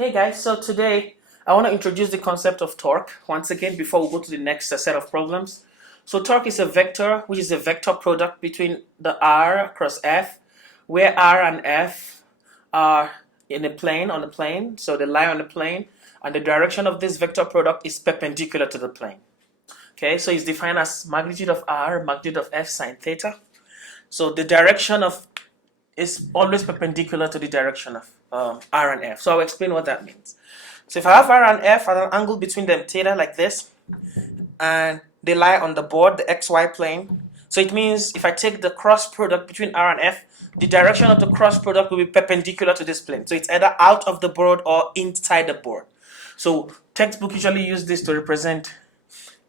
Hey guys, so today I want to introduce the concept of torque once again before we go to the next set of problems. So torque is a vector, which is a vector product between the R cross F, where R and F are in a plane, on a plane, so they lie on the plane, and the direction of this vector product is perpendicular to the plane. Okay, so it's defined as magnitude of R, magnitude of F sine theta. So the direction of is always perpendicular to the direction of R and F. So I'll explain what that means. So if I have R and F at an angle between them, theta, like this, and they lie on the board, the XY plane, so it means if I take the cross product between R and F, the direction of the cross product will be perpendicular to this plane. So it's either out of the board or inside the board. So textbook usually use this to represent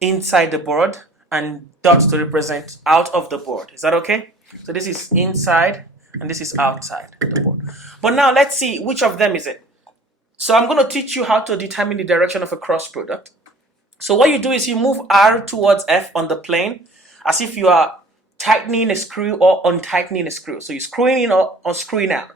inside the board and dots to represent out of the board. Is that okay? So this is inside and this is outside the board. But now let's see which of them is it. So I'm going to teach you how to determine the direction of a cross product. So what you do is you move R towards F on the plane as if you are tightening a screw or untightening a screw. So you're screwing in or screwing out.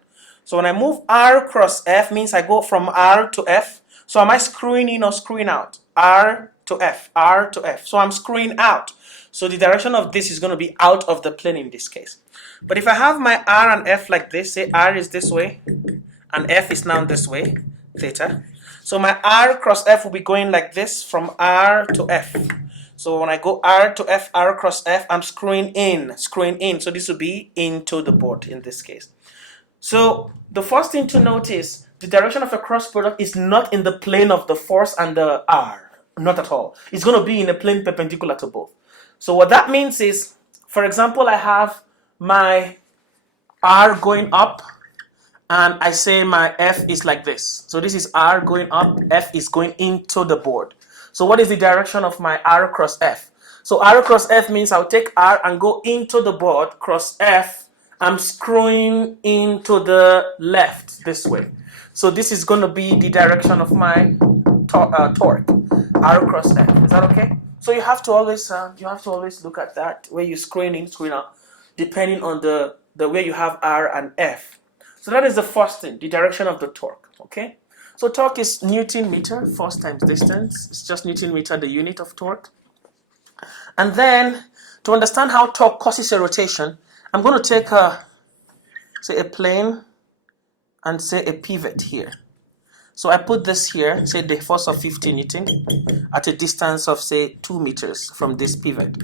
So when I move R cross F means I go from R to F. So am I screwing in or screwing out? R to F, R to F. So I'm screwing out. So the direction of this is going to be out of the plane in this case. But if I have my R and F like this, say R is this way and F is now this way, theta. So my R cross F will be going like this from R to F. So when I go R to F, R cross F, I'm screwing in. So this will be into the board in this case. So the first thing to note is the direction of a cross product is not in the plane of the force and the R. Not at all. It's going to be in a plane perpendicular to both. So what that means is, for example, I have my R going up and I say my F is like this. So this is R going up, F is going into the board. So what is the direction of my R cross F? So R cross F means I'll take R and go into the board, cross F, I'm screwing into the left this way. So this is going to be the direction of my torque, R cross F. Is that okay? So you have to always look at that where you're screwing in, screwing out, depending on the way you have R and F. So that is the first thing, the direction of the torque. Okay. So torque is Newton meter, force times distance. It's just Newton meter, the unit of torque. And then to understand how torque causes a rotation, I'm going to take say a plane and say a pivot here. So I put this here, say the force of 50 Newton at a distance of say 2 meters from this pivot.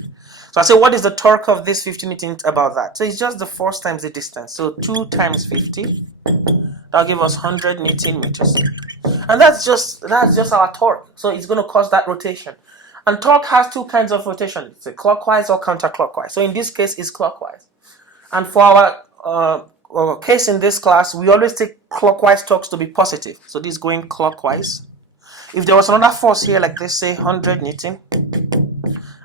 So I say what is the torque of this 50 Newton about that? So it's just the force times the distance. So 2 times 50, that'll give us 100 Newton meters. And that's just our torque. So it's going to cause that rotation. And torque has two kinds of rotation. It's a clockwise or counterclockwise. So in this case it's clockwise. And for our case in this class, we always take clockwise torques to be positive. So this is going clockwise. If there was another force here like this, say 100 Newton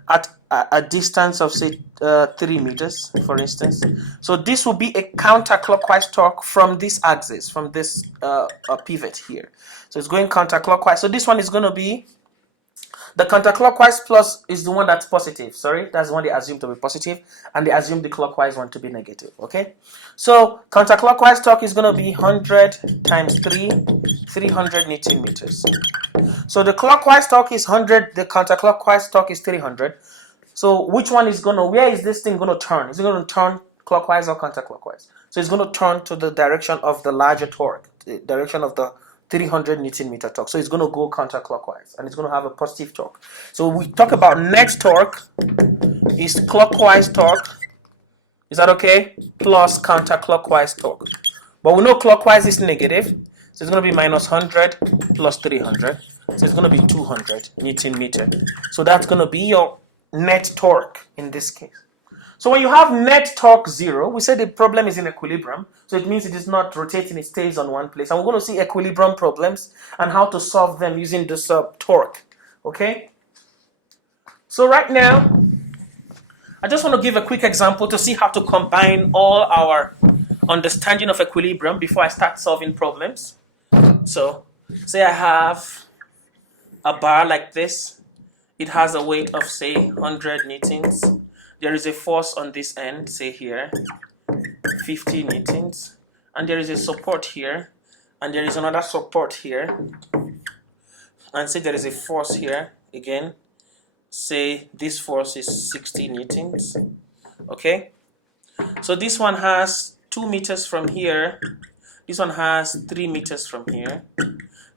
at a distance of say 3 meters, for instance. So this will be a counterclockwise torque from this axis, from this pivot here. So it's going counterclockwise. So this one is going to be the counterclockwise plus is the one that's positive. Sorry, that's the one they assume to be positive, and they assume the clockwise one to be negative. Okay, so counterclockwise torque is going to be 100 times 300 Newton meters. So the clockwise torque is 100, the counterclockwise torque is 300. So which one is going to, where is this thing going to turn? Is it going to turn clockwise or counterclockwise? So it's going to turn to the direction of the larger torque, the direction of the 300 Newton meter torque. So it's going to go counterclockwise and it's going to have a positive torque. So we talk about net torque is clockwise torque. Is that okay? Plus counterclockwise torque. But we know clockwise is negative. So it's going to be minus 100 plus 300. So it's going to be 200 Newton meter. So that's going to be your net torque in this case. So when you have net torque 0, we say the problem is in equilibrium. So it means it is not rotating, it stays on one place. And we're going to see equilibrium problems and how to solve them using this torque. Okay? So right now, I just want to give a quick example to see how to combine all our understanding of equilibrium before I start solving problems. So, say I have a bar like this. It has a weight of, say, 100 newtons. There is a force on this end, say here, 50 newtons. And there is a support here, and there is another support here, and say there is a force here again, say this force is 60 newtons, okay? So this one has 2 meters from here, this one has 3 meters from here,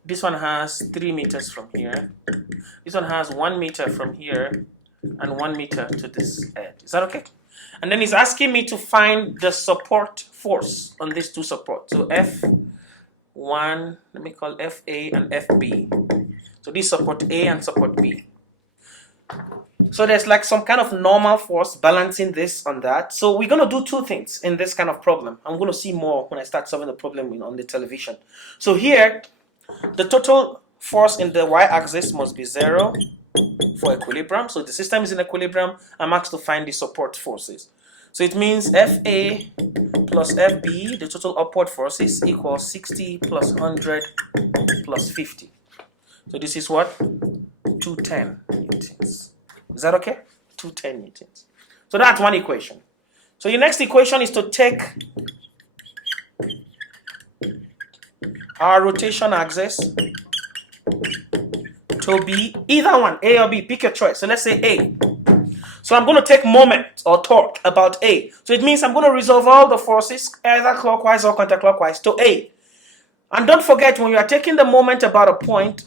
this one has 3 meters from here, this one has 1 meter from here, and 1 meter to this edge. Is that okay? And then he's asking me to find the support force on these two supports. So F1, let me call FA and FB. So this support A and support B. So there's like some kind of normal force balancing this on that. So we're going to do two things in this kind of problem. I'm going to see more when I start solving the problem on the television. So here, the total force in the y-axis must be 0 for equilibrium. So the system is in equilibrium. I'm asked to find the support forces. So it means FA plus FB, the total upward forces, equals 60 plus 100 plus 50. So this is what? 210 newtons. Is that okay? 210 newtons. So that's one equation. So your next equation is to take our rotation axis to be either one, A or B. Pick your choice. So let's say A. So I'm going to take moment or torque about A. So it means I'm going to resolve all the forces either clockwise or counterclockwise to A. And don't forget, when you are taking the moment about a point,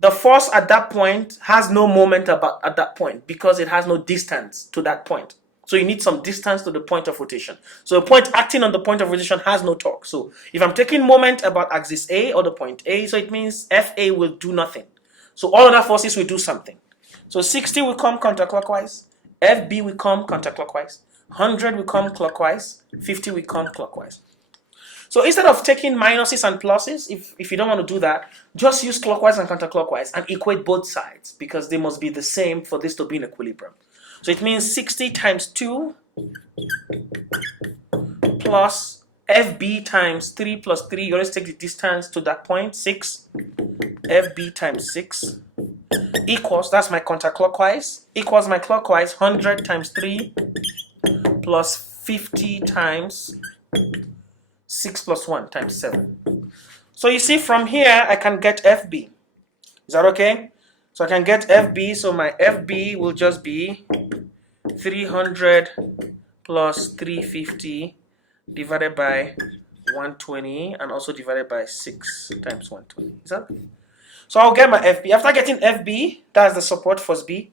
the force at that point has no moment at that point because it has no distance to that point. So you need some distance to the point of rotation. So a point acting on the point of rotation has no torque. So if I'm taking moment about axis A or the point A, so it means FA will do nothing. So all other forces will do something. So 60 will come counterclockwise, FB will come counterclockwise, 100 will come clockwise, 50 will come clockwise. So instead of taking minuses and pluses, if you don't want to do that, just use clockwise and counterclockwise and equate both sides because they must be the same for this to be in equilibrium. So it means 60 times 2 plus FB times 3 plus 3. You always take the distance to that point, 6. FB times 6 equals, that's my counterclockwise, equals my clockwise, 100 times 3 plus 50 times 6 plus 1 times 7. So you see from here I can get FB. Is that okay? So I can get FB, so my FB will just be 300 plus 350 divided by 120 and also divided by 6 times 120. Is that okay? So I'll get my FB. After getting FB, that's the support force B.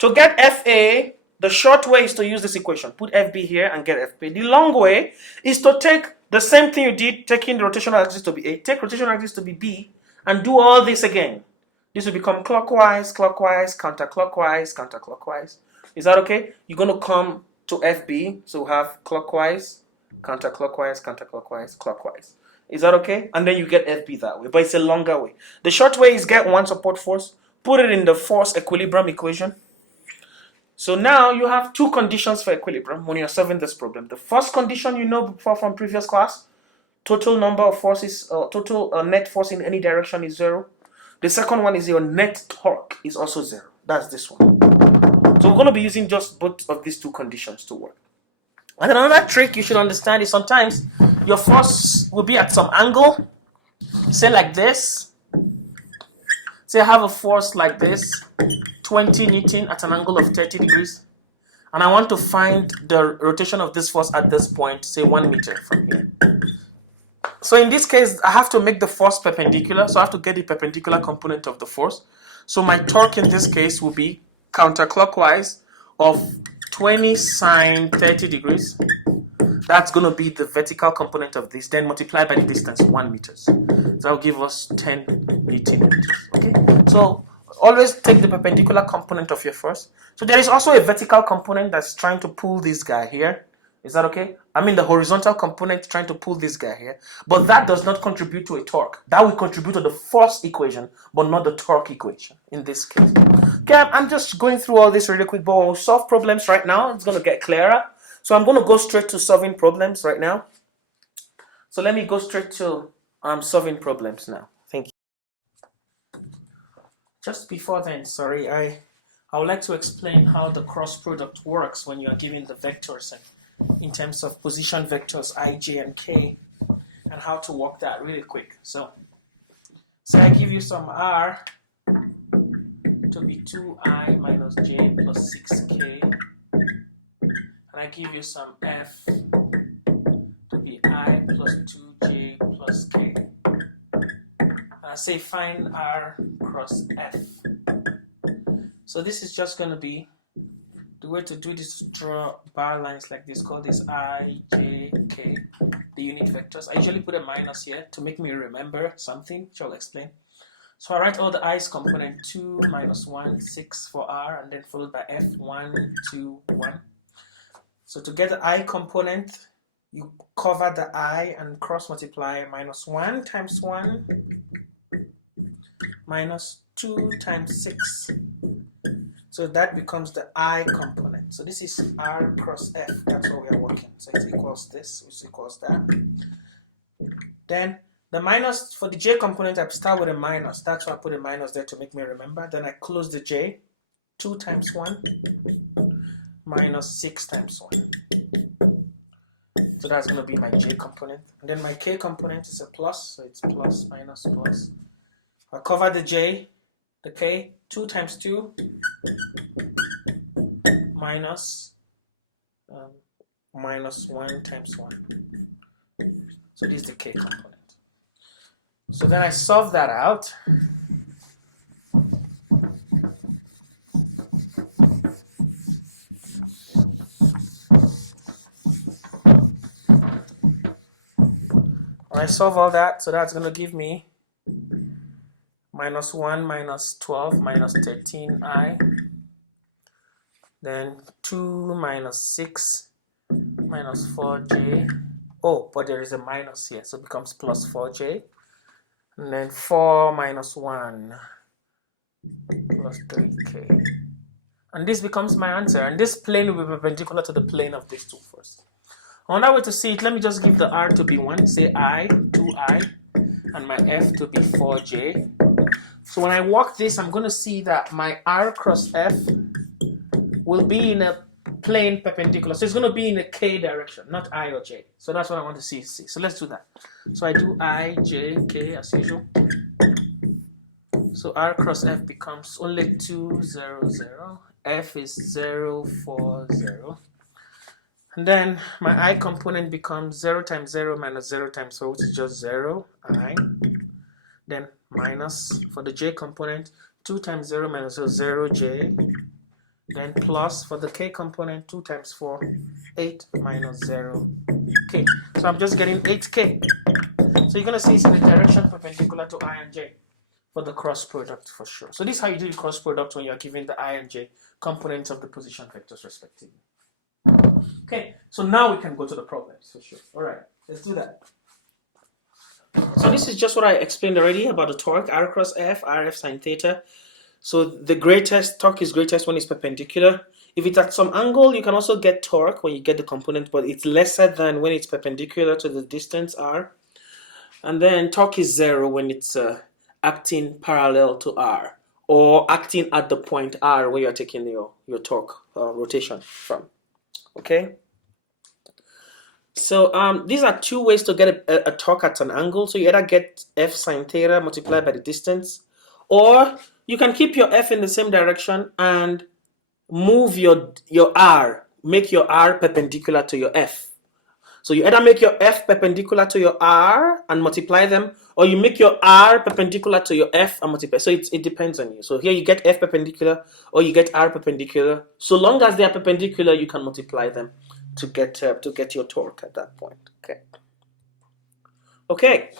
To get FA, the short way is to use this equation. Put FB here and get FB. The long way is to take the same thing you did, taking the rotational axis to be A, take rotational axis to be B, and do all this again. This will become clockwise, clockwise, counterclockwise, counterclockwise. Is that okay? You're going to come to FB, so we have clockwise, counterclockwise, counterclockwise, clockwise. Is that okay? And then you get FB that way, but it's a longer way. The short way is get one support force, put it in the force equilibrium equation. So now you have two conditions for equilibrium when you're solving this problem. The first condition you know before from previous class, total number of forces, total net force in any direction is 0. The second one is your net torque is also 0. That's this one. So we're going to be using just both of these two conditions to work. And another trick you should understand is sometimes your force will be at some angle, say like this. Say I have a force like this, 20 Newton at an angle of 30 degrees. And I want to find the rotation of this force at this point, say 1 meter from here. So in this case, I have to make the force perpendicular. So I have to get the perpendicular component of the force. So my torque in this case will be counterclockwise of 20 sine 30 degrees. That's going to be the vertical component of this. Then multiply by the distance, 1 meters. So that will give us 10 Newton meters. Okay. So always take the perpendicular component of your force. So there is also a vertical component that's trying to pull this guy here. Is that okay? I mean the horizontal component trying to pull this guy here. But that does not contribute to a torque. That will contribute to the force equation, but not the torque equation in this case. Okay, I'm just going through all this really quick, but when we solve problems right now, it's going to get clearer. So I'm going to go straight to solving problems right now. So let me go straight to solving problems now. Thank you. Just before then, sorry, I would like to explain how the cross product works when you are given the vectors in terms of position vectors I, J, and K, and how to work that really quick. So I give you some r to be 2I minus j plus 6k, and I give you some f to be I plus 2j plus k. And I say find r cross f. So this is just going to be, the way to do this is to draw bar lines like this, call this I, j, k, the unit vectors. I usually put a minus here to make me remember something, which I'll explain. So I write all the i's component, 2, minus 1, 6 for r, and then followed by f, 1, 2, 1. So to get the I component, you cover the I and cross multiply minus 1 times 1 minus 2 times 6. So that becomes the I component. So this is r cross f. That's what we are working. So it equals this, which equals that. Then the minus for the j component, I start with a minus. That's why I put a minus there to make me remember. Then I close the j. 2 times 1 minus 6 times 1. So that's going to be my j component. And then my k component is a plus. So it's plus, minus, plus. I'll cover the j, the k. 2 times 2 minus minus 1 times 1. So this is the k component. So then I solve that out. I solve all that, so that's going to give me minus 1 minus 12 minus 13i, then 2 minus 6 minus 4j. Oh, but there is a minus here, so it becomes plus 4j. And then 4 minus 1 plus 3k. And this becomes my answer. And this plane will be perpendicular to the plane of these two first. Another way to see it, let me just give the r to be 1. Say I, 2i, and my f to be 4j. So when I walk this, I'm going to see that my r cross f will be in a plane perpendicular. So it's going to be in a k direction, not I or j. So that's what I want to see. So let's do that. So I do I, j, k as usual. So r cross f becomes only 2, 0, 0. F is 0, 4, 0. And then my I component becomes 0 times 0 minus 0 times 4, which is just 0, I. Then minus, for the j component, 2 times 0 minus 0, 0j. Then plus, for the k component, 2 times 4, 8 minus 0k. So I'm just getting 8k. So you're going to see it's in the direction perpendicular to I and j for the cross product for sure. So this is how you do the cross product when you're given the I and j components of the position vectors respectively. Okay, so now we can go to the problems for sure. All right, let's do that. So this is just what I explained already about the torque, r cross f, rf sine theta. So the torque is greatest when it's perpendicular. If it's at some angle, you can also get torque when you get the component, but it's lesser than when it's perpendicular to the distance r. And then torque is 0 when it's acting parallel to r, or acting at the point r where you're taking your torque rotation from. Okay, so these are two ways to get a torque at an angle. So you either get f sine theta multiplied by the distance, or you can keep your f in the same direction and move your r, make your r perpendicular to your f. So you either make your f perpendicular to your r and multiply them, or you make your r perpendicular to your f and multiply. So it depends on you. So here you get f perpendicular or you get r perpendicular. So long as they are perpendicular, you can multiply them to get your torque at that point. Okay.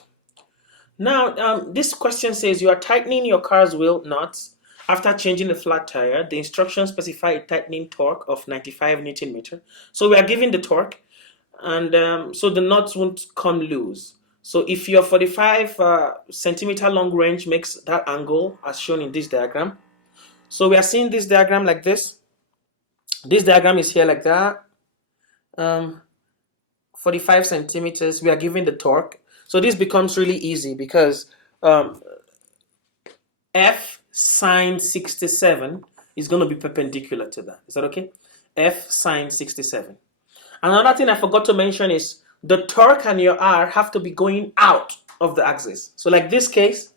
Now this question says you are tightening your car's wheel nuts after changing a flat tire. The instructions specify a tightening torque of 95 Newton meter. So we are given the torque. And so the nuts won't come loose. So if your 45 centimeter long wrench makes that angle as shown in this diagram. So we are seeing this diagram like this. This diagram is here like that. 45 centimeters, we are given the torque. So this becomes really easy because F sine 67 is going to be perpendicular to that. Is that okay? F sine 67. Another thing I forgot to mention is the torque and your R have to be going out of the axis. So like this case,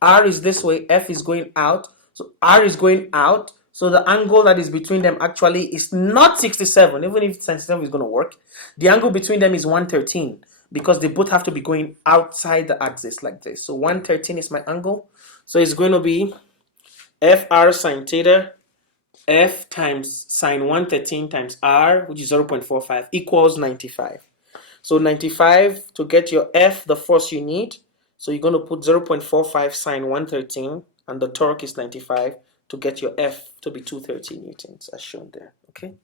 R is this way, F is going out. So R is going out. So the angle that is between them actually is not 67, even if 67 is going to work. The angle between them is 113 because they both have to be going outside the axis like this. So 113 is my angle. So it's going to be FR sine theta, F times sine 113 times R, which is 0.45, equals 95. So 95 to get your F, the force you need. So you're going to put 0.45 sine 113, and the torque is 95 to get your F to be 230 newtons, as shown there. Okay.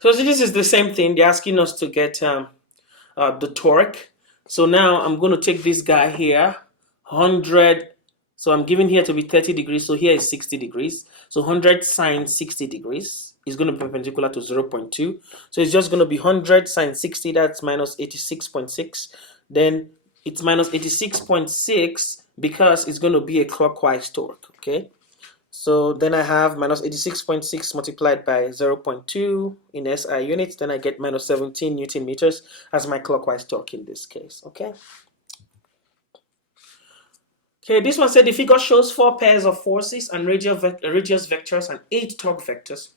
So this is the same thing. They're asking us to get the torque. So now I'm going to take this guy here, 100. So I'm giving here to be 30 degrees. So here is 60 degrees. So 100 sine 60 degrees is going to be perpendicular to 0.2. So it's just going to be 100 sine 60. That's minus 86.6. Then it's minus 86.6 because it's going to be a clockwise torque. Okay. So then I have minus 86.6 multiplied by 0.2 in SI units. Then I get minus 17 Newton meters as my clockwise torque in this case. Okay. Okay, this one said the figure shows 4 pairs of forces and radius vectors and 8 torque vectors.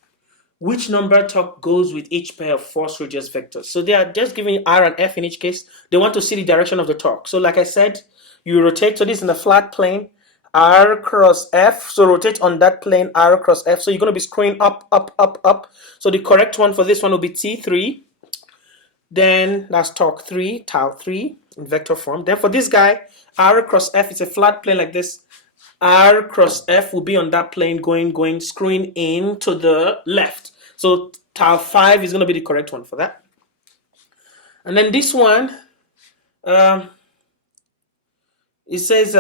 Which number torque goes with each pair of force radius vectors? So they are just giving R and F in each case. They want to see the direction of the torque. So like I said, you rotate. So this is in a flat plane, R cross F. So rotate on that plane, R cross F. So you're going to be screwing up, up, up, up. So the correct one for this one will be T3. Then that's torque 3, tau 3 in vector form. Then for this guy, R cross F is a flat plane like this. R cross F will be on that plane going, screwing in to the left. So tau 5 is going to be the correct one for that. And then this one, it says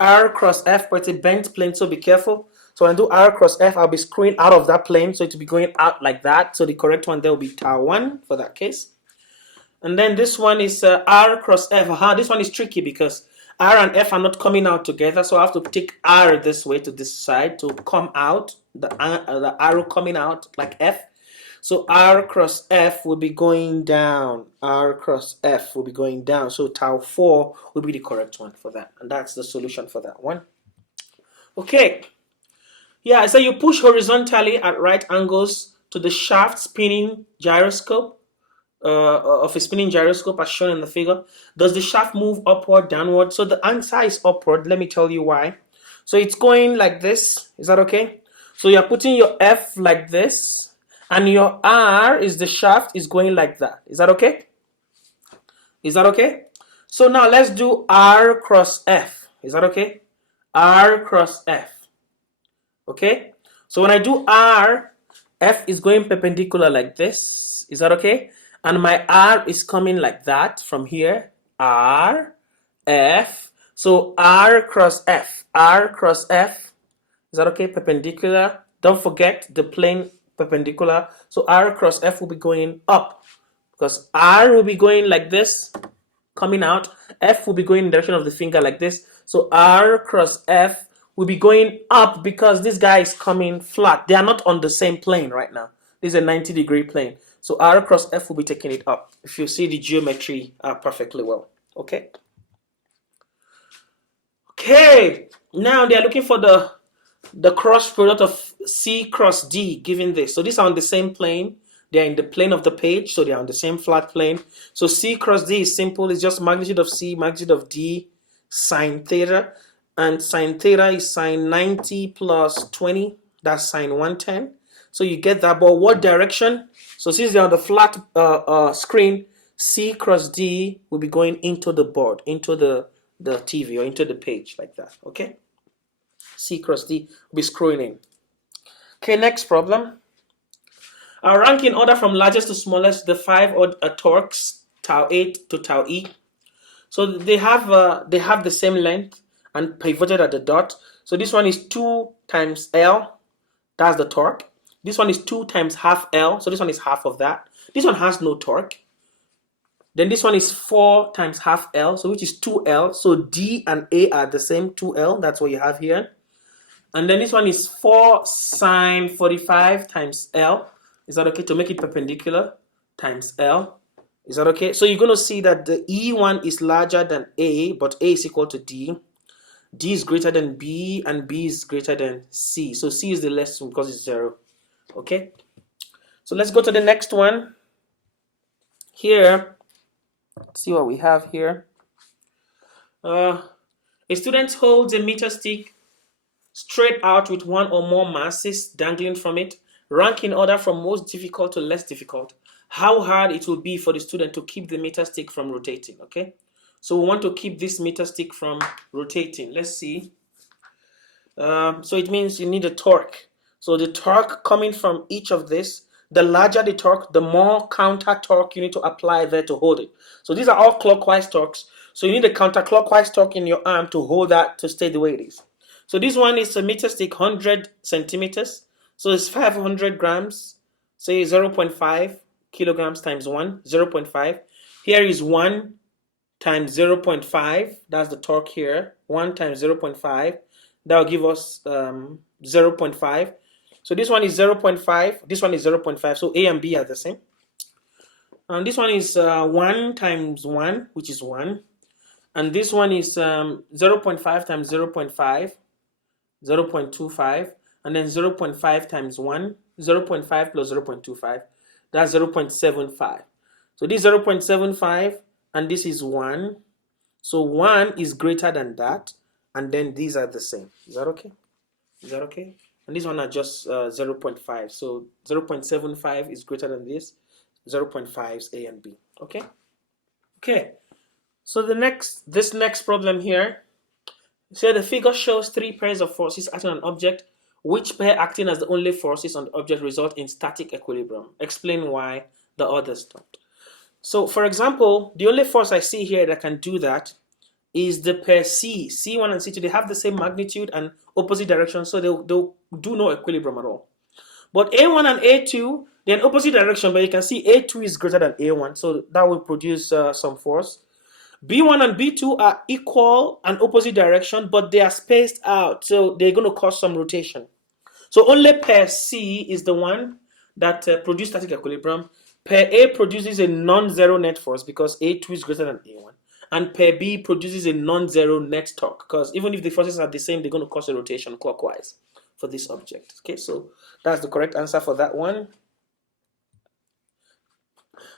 R cross F, but it's a bent plane, so be careful. So when I do R cross F, I'll be screwing out of that plane, so it will be going out like that. So the correct one there will be tau 1 for that case. And then this one is R cross F. This one is tricky because R and F are not coming out together, so I have to take R this way to this side to come out, the arrow coming out like F. So R cross F will be going down. R cross F will be going down. So tau 4 will be the correct one for that. And that's the solution for that one. Okay. Yeah, so you push horizontally at right angles to the shaft spinning gyroscope. Of a spinning gyroscope as shown in the figure. Does the shaft move upward, downward? So the answer is upward. Let me tell you why. So it's going like this. Is that okay? So you're putting your F like this, and your R is the shaft is going like that. Is that okay? Is that okay? So now let's do R cross F. Is that okay? R cross F. Okay? So when I do R, F is going perpendicular like this. Is that okay? And my R is coming like that from here. R, F. So R cross F. R cross F. Is that okay? Perpendicular. Don't forget the plane perpendicular. So R cross F will be going up. Because R will be going like this, coming out. F will be going in the direction of the finger like this. So R cross F will be going up because this guy is coming flat. They are not on the same plane right now. This is a 90-degree plane. So R cross F will be taking it up. If you see the geometry perfectly well. Okay. Okay. Now they are looking for the cross product of C cross D given this. So these are on the same plane. They are in the plane of the page. So they are on the same flat plane. So C cross D is simple. It's just magnitude of C, magnitude of D, sine theta. And sine theta is sine 90 plus 20. That's sine 110. So you get that. But what direction? So since they're on the flat screen, C cross D will be going into the board, into the TV or into the page like that. Okay? C cross D will be screwing in. Okay, next problem. Rank in order from largest to smallest the 5 torques, tau 8 to tau E. So they have the same length and pivoted at the dot. So this one is 2 times L. That's the torque. This one is 2 times half L, so this one is half of that. This one has no torque. Then this one is 4 times half L, so which is 2L. So D and A are the same, 2L. That's what you have here. And then this one is 4 sine 45 times L. Is that okay to make it perpendicular? Times L. Is that okay? So you're going to see that the E1 is larger than A, but A is equal to D. D is greater than B, and B is greater than C. So C is the less one because it's 0. Okay? So let's go to the next one. Here, let's see what we have here. A student holds a meter stick straight out with one or more masses dangling from it. Rank in order from most difficult to less difficult. How hard it will be for the student to keep the meter stick from rotating, okay? So we want to keep this meter stick from rotating. Let's see. So it means you need a torque. So the torque coming from each of this, the larger the torque, the more counter torque you need to apply there to hold it. So these are all clockwise torques. So you need a counterclockwise torque in your arm to hold that to stay the way it is. So this one is a meter stick, 100 centimeters. So it's 500 grams, say 0.5 kilograms times 1, 0.5. Here is 1 times 0.5. That's the torque here. 1 times 0.5. That will give us 0.5. So this one is 0.5. This one is 0.5. So A and B are the same. And this one is 1 times 1, which is 1. And this one is 0.5 times 0.5. 0.25, and then 0.5 times 1, 0.5 plus 0.25, that's 0.75. So this 0.75 and this is 1. So 1 is greater than that, and then these are the same. Is that okay? Is that okay? And this one are just 0.5. So 0.75 is greater than this. 0.5 is A and B. Okay? Okay. So this next problem here. So the figure shows 3 pairs of forces acting on an object. Which pair acting as the only forces on the object result in static equilibrium? Explain why the others don't. So for example, the only force I see here that can do that is the pair C. C1 and C2, they have the same magnitude and opposite direction, so they'll do no equilibrium at all. But A1 and A2, they're in opposite direction, but you can see A2 is greater than A1, so that will produce some force. B1 and B2 are equal and opposite direction, but they are spaced out, so they're going to cause some rotation. So only pair C is the one that produces static equilibrium. Pair A produces a non-zero net force because A2 is greater than A1. And pair B produces a non-zero net torque because even if the forces are the same, they're going to cause a rotation clockwise for this object. Okay, so that's the correct answer for that one.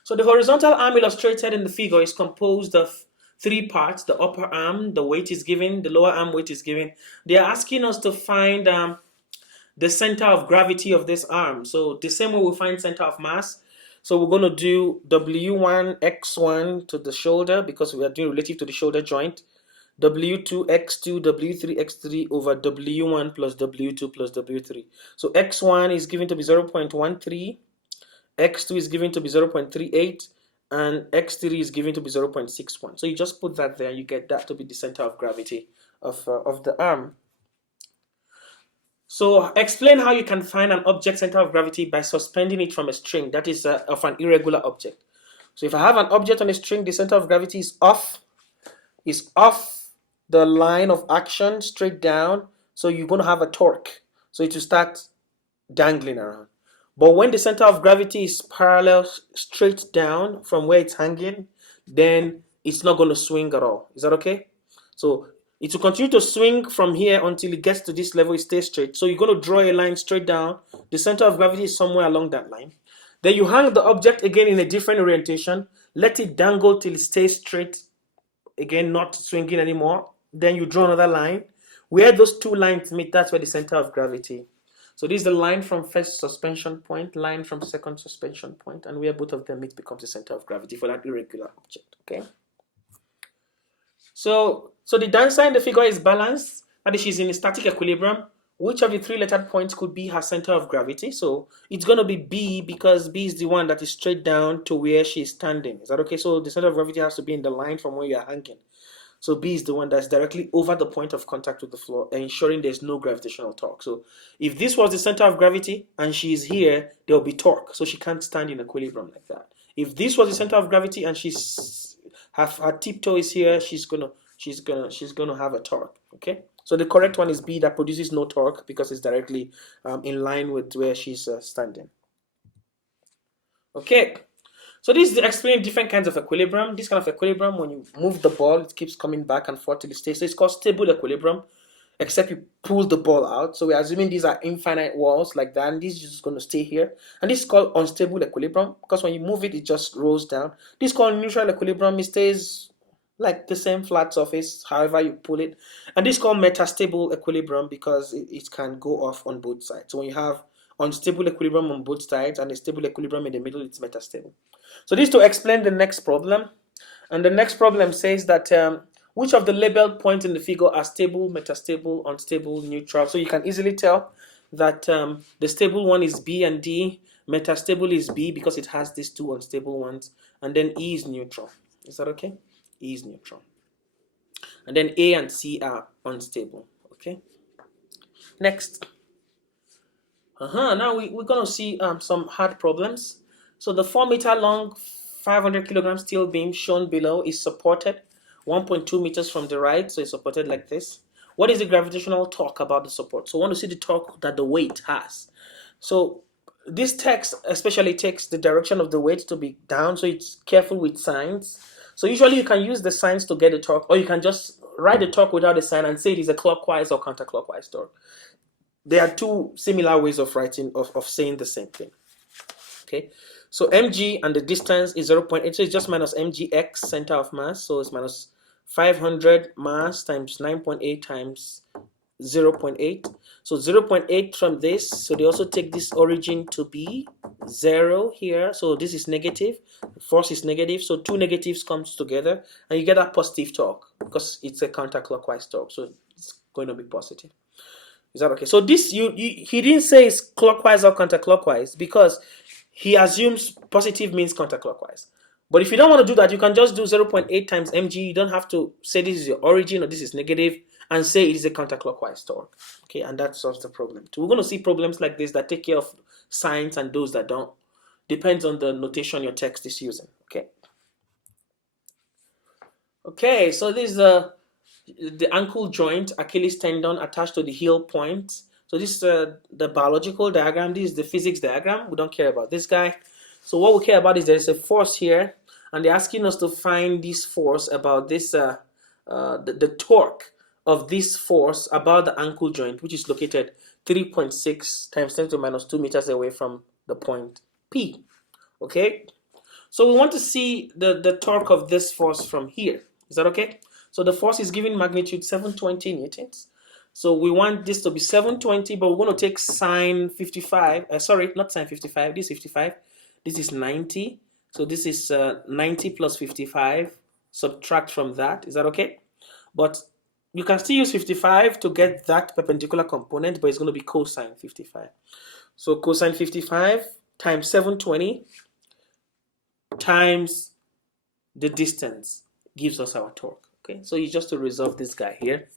So the horizontal arm illustrated in the figure is composed of 3 parts. The upper arm, the weight is given, the lower arm weight is given. They are asking us to find the center of gravity of this arm. So the same way we find center of mass. So we're going to do W1, X1 to the shoulder because we are doing relative to the shoulder joint. W2, X2, W3, X3 over W1 plus W2 plus W3. So X1 is given to be 0.13. X2 is given to be 0.38. And X3 is given to be 0.61. So you just put that there, you get that to be the center of gravity of the arm. So explain how you can find an object center of gravity by suspending it from a string that is of an irregular object. So if I have an object on a string, the center of gravity is off the line of action straight down. So you're going to have a torque. So it will start dangling around. But when the center of gravity is parallel straight down from where it's hanging, then it's not going to swing at all. Is that okay? So it will continue to swing from here until it gets to this level, it stays straight. So you're going to draw a line straight down. The center of gravity is somewhere along that line. Then you hang the object again in a different orientation. Let it dangle till it stays straight. Again, not swinging anymore. Then you draw another line. Where those 2 lines meet, that's where the center of gravity. So this is the line from first suspension point, line from second suspension point, and where both of them meet becomes the center of gravity for that irregular object. Okay. So the downside in the figure is balanced, that is, she's in a static equilibrium. Which of the 3 lettered points could be her center of gravity? So it's going to be B because B is the one that is straight down to where she's standing. Is that okay? So the center of gravity has to be in the line from where you are hanging. So B is the one that's directly over the point of contact with the floor, ensuring there's no gravitational torque. So if this was the center of gravity and she's here, there'll be torque. So she can't stand in equilibrium like that. If this was the center of gravity and her tiptoe is here, she's gonna have a torque. Okay. So the correct one is B, that produces no torque because it's directly in line with where she's standing. Okay. So this is explaining different kinds of equilibrium. This kind of equilibrium, when you move the ball, it keeps coming back and forth till it stays. So it's called stable equilibrium, except you pull the ball out. So we're assuming these are infinite walls like that, and this is just going to stay here. And this is called unstable equilibrium, because when you move it, it just rolls down. This is called neutral equilibrium. It stays like the same flat surface, however you pull it. And this is called metastable equilibrium, because it can go off on both sides. So when you have unstable equilibrium on both sides and a stable equilibrium in the middle, it's metastable. So this is to explain the next problem. And the next problem says that which of the labeled points in the figure are stable, metastable, unstable, neutral? So you can easily tell that the stable one is B and D, metastable is B because it has these two unstable ones, and then E is neutral. Is that okay? E is neutral. And then A and C are unstable. Okay. Next. Now we're going to see some hard problems. So the 4-meter long 500 kilogram steel beam shown below is supported 1.2 meters from the right, so it's supported like this. What is the gravitational torque about the support? So we want to see the torque that the weight has. So this text especially takes the direction of the weight to be down, so it's careful with signs. So usually you can use the signs to get the torque, or you can just write the torque without the sign and say it is a clockwise or counterclockwise torque. There are two similar ways of writing, of saying the same thing. Okay, so mg and the distance is 0.8, so it's just minus mgx, center of mass, so it's minus 500 mass times 9.8 times 0.8. So 0.8 from this, so they also take this origin to be 0 here, so this is negative, force is negative, so two negatives comes together and you get a positive torque because it's a counterclockwise torque, so it's going to be positive. Is that okay? So this, he didn't say it's clockwise or counterclockwise because he assumes positive means counterclockwise. But if you don't want to do that, you can just do 0.8 times mg. You don't have to say this is your origin or this is negative and say it is a counterclockwise torque. Okay, and that solves the problem. So we're going to see problems like this that take care of signs and those that don't. Depends on the notation your text is using. Okay. Okay, so this is the ankle joint, Achilles tendon attached to the heel point. So this is the biological diagram. This is the physics diagram. We don't care about this guy. So what we care about is there's a force here, and they're asking us to find this force about this, the torque of this force about the ankle joint, which is located 3.6 times 10 to the minus 2 meters away from the point P. Okay, so we want to see the torque of this force from here. Is that okay? So the force is given magnitude 720 newtons. So we want this to be 720, but we're going to take sine 55. Sorry, not sine 55. This is 55. This is 90. So this is 90 plus 55. Subtract from that. Is that okay? But you can still use 55 to get that perpendicular component, but it's going to be cosine 55. So cosine 55 times 720 times the distance gives us our torque. Okay, so you just to resolve this guy here.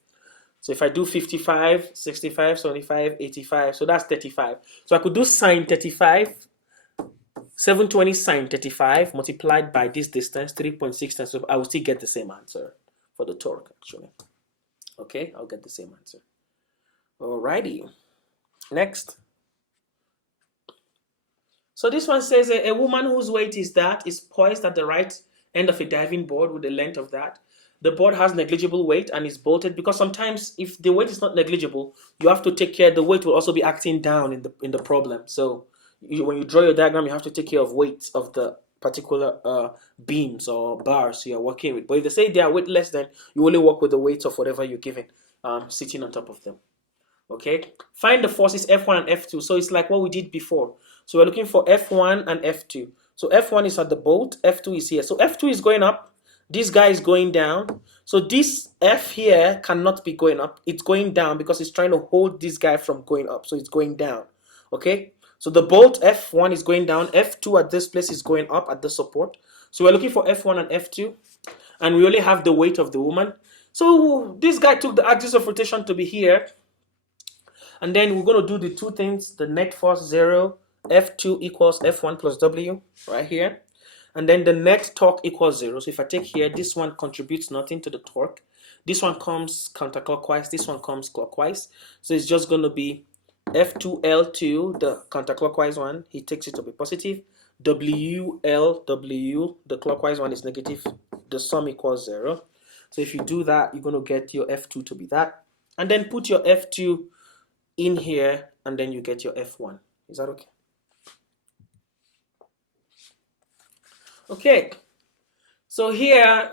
So if I do 55, 65, 75, 85, so that's 35. So I could do sine 35, 720 sine 35 multiplied by this distance, 3.6 times, so I will still get the same answer for the torque actually. Okay, I'll get the same answer. Alrighty, next. So this one says a woman whose weight is poised at the right end of a diving board with the length of that. The board has negligible weight and is bolted, because sometimes if the weight is not negligible, you have to take care, the weight will also be acting down in the problem. So when you draw your diagram, you have to take care of weights of the particular beams or bars you are working with. But if they say they are weightless, then you only work with the weights of whatever you're given, sitting on top of them. Okay, find the forces F1 and F2. So it's like what we did before. So we're looking for F1 and F2. So F1 is at the bolt, F2 is here. So F2 is going up. This guy is going down. So this F here cannot be going up. It's going down because it's trying to hold this guy from going up. So it's going down. Okay. So the bolt F1 is going down. F2 at this place is going up at the support. So we're looking for F1 and F2. And we only have the weight of the woman. So this guy took the axis of rotation to be here. And then we're going to do the two things. The net force 0. F2 equals F1 plus W right here. And then the net torque equals 0. So if I take here, this one contributes nothing to the torque. This one comes counterclockwise. This one comes clockwise. So it's just going to be F2L2, the counterclockwise one. He takes it to be positive, W, L, W, the clockwise one is negative, the sum equals 0. So if you do that, you're going to get your F2 to be that. And then put your F2 in here, and then you get your F1. Is that okay? Okay. So here,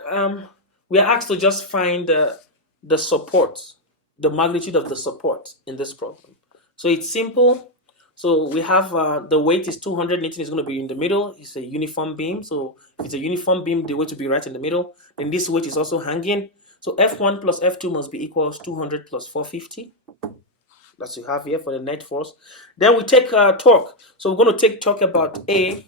we are asked to just find the support, the magnitude of the support in this problem. So it's simple. So we have the weight is 200 Newton, is going to be in the middle. It's a uniform beam. So if it's a uniform beam, the weight will be right in the middle. Then this weight is also hanging. So F1 plus F2 must be equals 200 plus 450. That's what you have here for the net force. Then we take torque. So we're going to talk about A.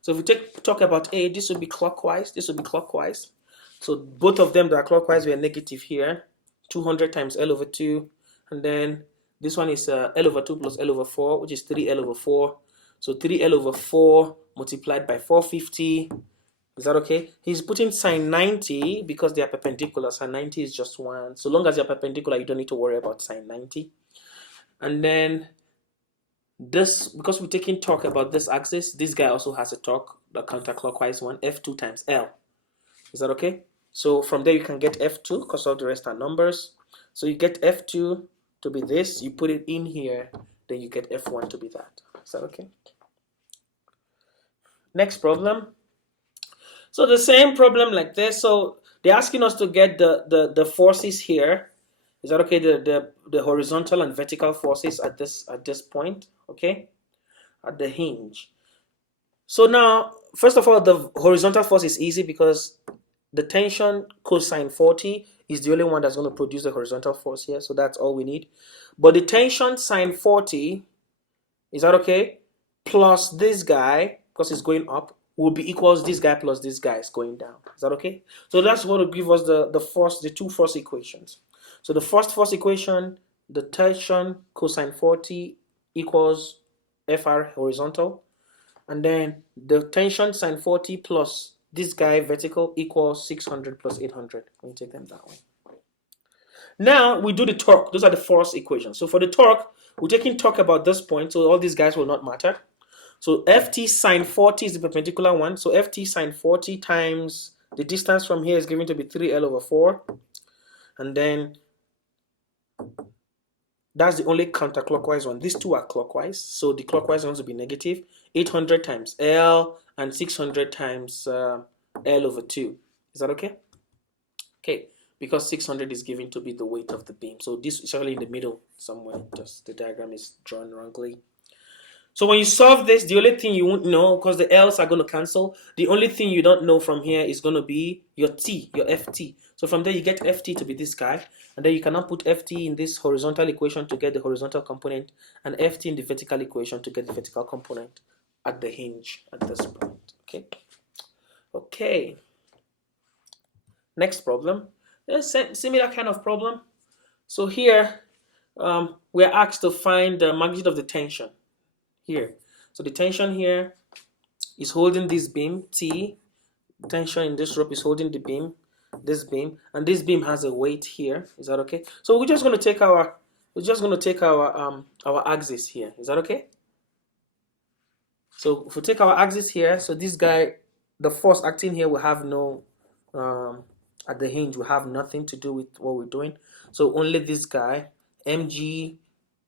So if we talk about A, this will be clockwise. This will be clockwise. So both of them that are clockwise were negative here. 200 times L over 2. And then this one is L over 2 plus L over 4, which is 3L over 4. So 3L over 4 multiplied by 450. Is that okay? He's putting sine 90 because they are perpendicular. Sine 90 is just 1. So long as you're perpendicular, you don't need to worry about sine 90. And then this, because we're taking torque about this axis, this guy also has a torque, the counterclockwise one, F2 times L. Is that okay? So from there you can get F2 because all the rest are numbers. So you get F2 to be this, you put it in here, then you get F1 to be that. Is that okay? Next problem. So the same problem like this. So they're asking us to get the forces here. Is that okay? The horizontal and vertical forces at this point, okay? At the hinge. So now, first of all, the horizontal force is easy because the tension cosine 40 is the only one that's going to produce the horizontal force here. So that's all we need. But the tension sine 40, is that okay? Plus this guy, because it's going up, will be equals this guy plus this guy is going down. Is that okay? So that's what will give us the two force equations. So the first force equation, the tension cosine 40 equals FR horizontal. And then the tension sine 40 plus this guy vertical equals 600 plus 800. Let me take them that way. Now we do the torque. Those are the force equations. So for the torque, we're taking torque about this point. So all these guys will not matter. So Ft sine 40 is the perpendicular one. So Ft sine 40 times the distance from here is given to be 3L over 4. And then that's the only counterclockwise one. These two are clockwise. So the clockwise ones will be negative. 800 times L and 600 times L over 2. Is that okay? Okay. Because 600 is given to be the weight of the beam. So this is actually in the middle somewhere. Just the diagram is drawn wrongly. So when you solve this, the only thing you won't know, because the L's are going to cancel, the only thing you don't know from here is going to be your T, your Ft. So from there you get Ft to be this guy, and then you cannot put Ft in this horizontal equation to get the horizontal component, and Ft in the vertical equation to get the vertical component at the hinge at this point. Okay. Okay. Next problem. There's a similar kind of problem. So here we're asked to find the magnitude of the tension here. So the tension here is holding this beam T. Tension in this rope is holding the beam, this beam, and this beam has a weight here. Is that okay? So we're just going to take our axis here. Is that okay? So if we take our axis here, so this guy, the force acting here will have no at the hinge will have nothing to do with what we're doing. So only this guy, mg.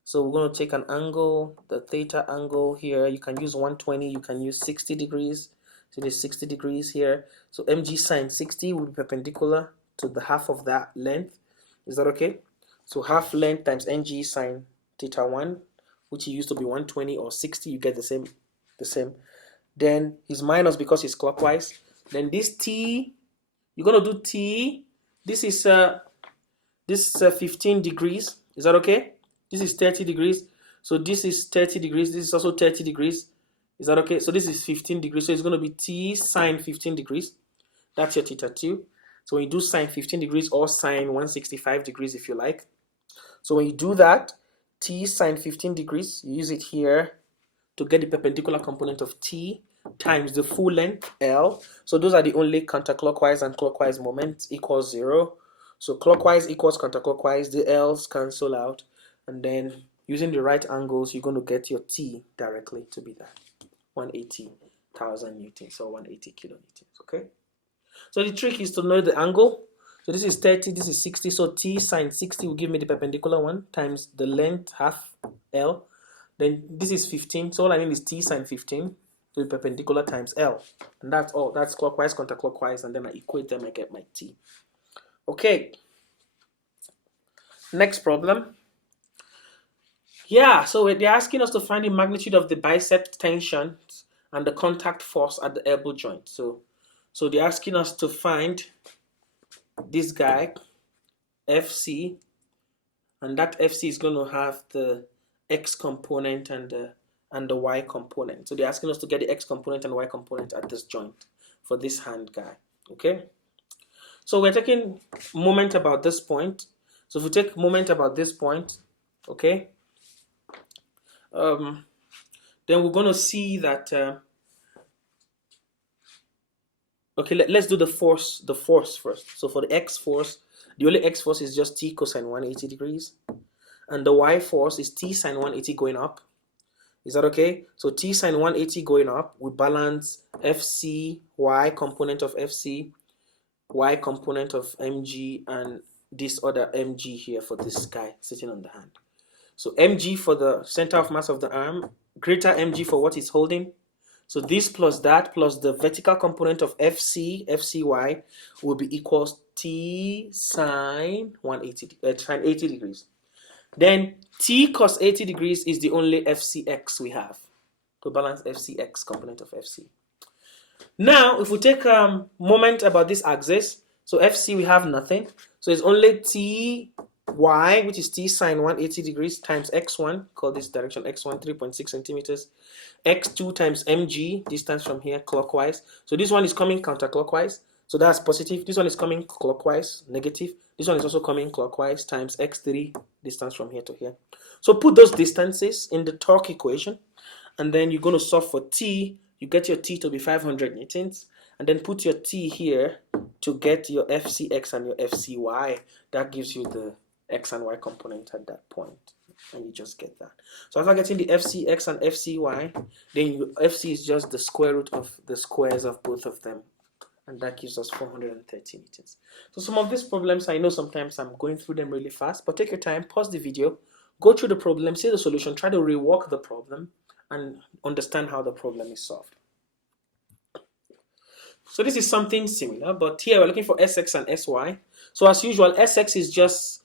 So we're going to take an angle, the theta angle here. You can use 120, you can use 60 degrees. So there's 60 degrees here. So mg sine 60 will be perpendicular to the half of that length. Is that okay? So half length times ng sine theta 1, which used to be 120 or 60, you get the same. Then is minus because it's clockwise. Then this t, you're going to do t. This is 15 degrees. Is that okay? This is 30 degrees. So this is 30 degrees. This is also 30 degrees. Is that okay? So this is 15 degrees. So it's going to be t sine 15 degrees. That's your theta 2. So when you do sine 15 degrees or sine 165 degrees if you like. So when you do that, t sine 15 degrees, you use it here to get the perpendicular component of t times the full length L. So those are the only counterclockwise and clockwise moments equals 0. So clockwise equals counterclockwise, the L's cancel out, and then using the right angles, you're going to get your T directly to be that 180 1000 newtons or 180 kilonewtons. Okay. So the trick is to know the angle. So this is 30, this is 60. So T sine 60 will give me the perpendicular one times the length half L. Then this is 15. So all I need is T sine 15 to the perpendicular times L. And that's all. That's clockwise, counterclockwise, and then I equate them, I get my T. Okay. Next problem. Yeah, so they're asking us to find the magnitude of the bicep tension and the contact force at the elbow joint. So they're asking us to find this guy, FC, and that FC is going to have the X component and the Y component. So they're asking us to get the X component and Y component at this joint for this hand guy. Okay. So we're taking moment about this point. So if we take moment about this point, okay, then we're going to see that. Okay, let's do the force first. So for the X force, the only X force is just T cosine 180 degrees. And the Y force is T sine 180 going up. Is that okay? So T sine 180 going up, we balance FC, Y component of FC, Y component of mg, and this other mg here for this guy sitting on the hand. So mg for the center of mass of the arm, greater mg for what it's holding. So this plus that plus the vertical component of FC, FCY will be equals T sine 80 degrees. Then T cos 80 degrees is the only FCX we have to balance FCX component of FC. Now, if we take moment about this axis, so FC we have nothing. So it's only TY, which is T sine 180 degrees times X1, call this direction X1, 3.6 centimeters. X2 times mg, distance from here, clockwise. So this one is coming counterclockwise. So that's positive. This one is coming clockwise, negative. This one is also coming clockwise times x3, distance from here to here. So put those distances in the torque equation. And then you're going to solve for T. You get your T to be 500 newtons. And then put your T here to get your FCX and your FCY. That gives you the X and Y component at that point. And you just get that. So after getting the FCX and FCY, then FC is just the square root of the squares of both of them. And that gives us 430 newtons. So some of these problems, I know sometimes I'm going through them really fast, but take your time, pause the video, go through the problem, see the solution, try to rework the problem, and understand how the problem is solved. So this is something similar, but here we're looking for SX and SY. So as usual, SX is just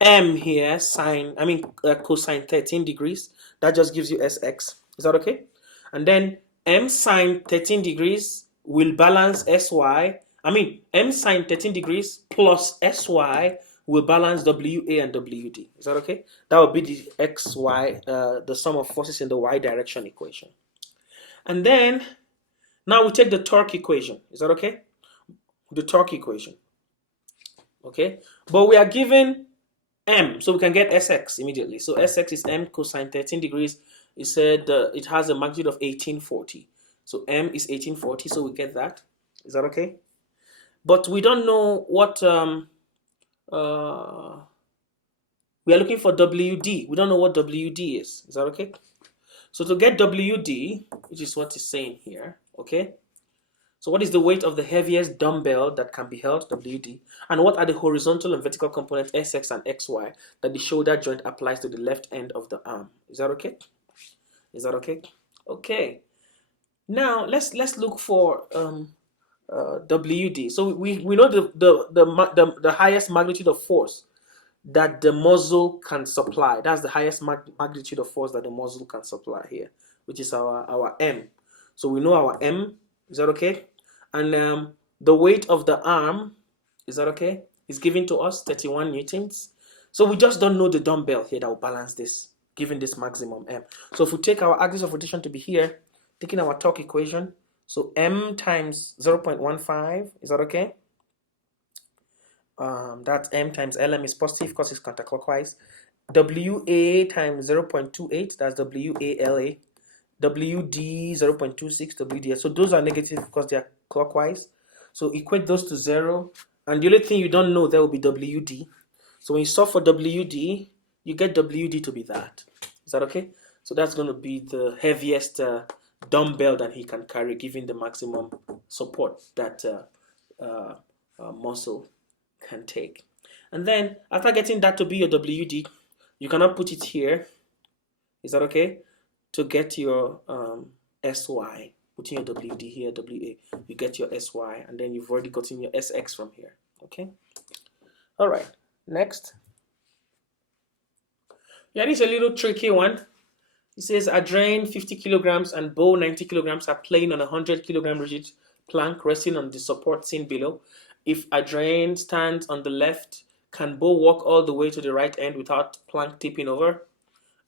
M here, cosine 13 degrees. That just gives you SX. Is that okay? And then M sine 13 degrees will balance SY. M sine 13 degrees plus SY will balance WA and WD. Is that okay? That will be the XY, the sum of forces in the Y direction equation. And then, now we take the torque equation. Is that okay? The torque equation. Okay? But we are given M, so we can get SX immediately. So SX is M cosine 13 degrees. It said it has a magnitude of 1840. So M is 1840, so we get that. Is that okay? But we don't know what, we are looking for WD. We don't know what WD is. Is that okay? So to get WD, which is what it's saying here, okay? So what is the weight of the heaviest dumbbell that can be held, WD? And what are the horizontal and vertical components, SX and XY, that the shoulder joint applies to the left end of the arm? Is that okay? Is that okay? Okay. Now let's look for WD. So we know the highest magnitude of force that the muscle can supply. That's the highest magnitude of force that the muscle can supply here, which is our M. So we know our M. Is that okay? And the weight of the arm, is that okay? Is given to us 31 newtons. So we just don't know the dumbbell here that will balance this, given this maximum M. So if we take our axis of rotation to be here, taking our torque equation, so M times 0.15, is that okay? That's M times LM is positive because it's counterclockwise. WA times 0.28, that's WALA. WD 0.26, WD. So those are negative because they are clockwise. So equate those to 0. And the only thing you don't know there will be WD. So when you solve for WD, you get WD to be that. Is that okay? So that's going to be the heaviest dumbbell that he can carry, giving the maximum support that muscle can take. And then after getting that to be your WD, you cannot put it here. Is that okay? To get your SY, putting your WD here, WA, you get your SY, and then you've already gotten your SX from here. Okay. All right. Next. Yeah, this is a little tricky one. It says Adrian 50 kilograms and Bo 90 kilograms are playing on a 100 kilogram rigid plank resting on the support seen below. If Adrian stands on the left, can Bo walk all the way to the right end without plank tipping over?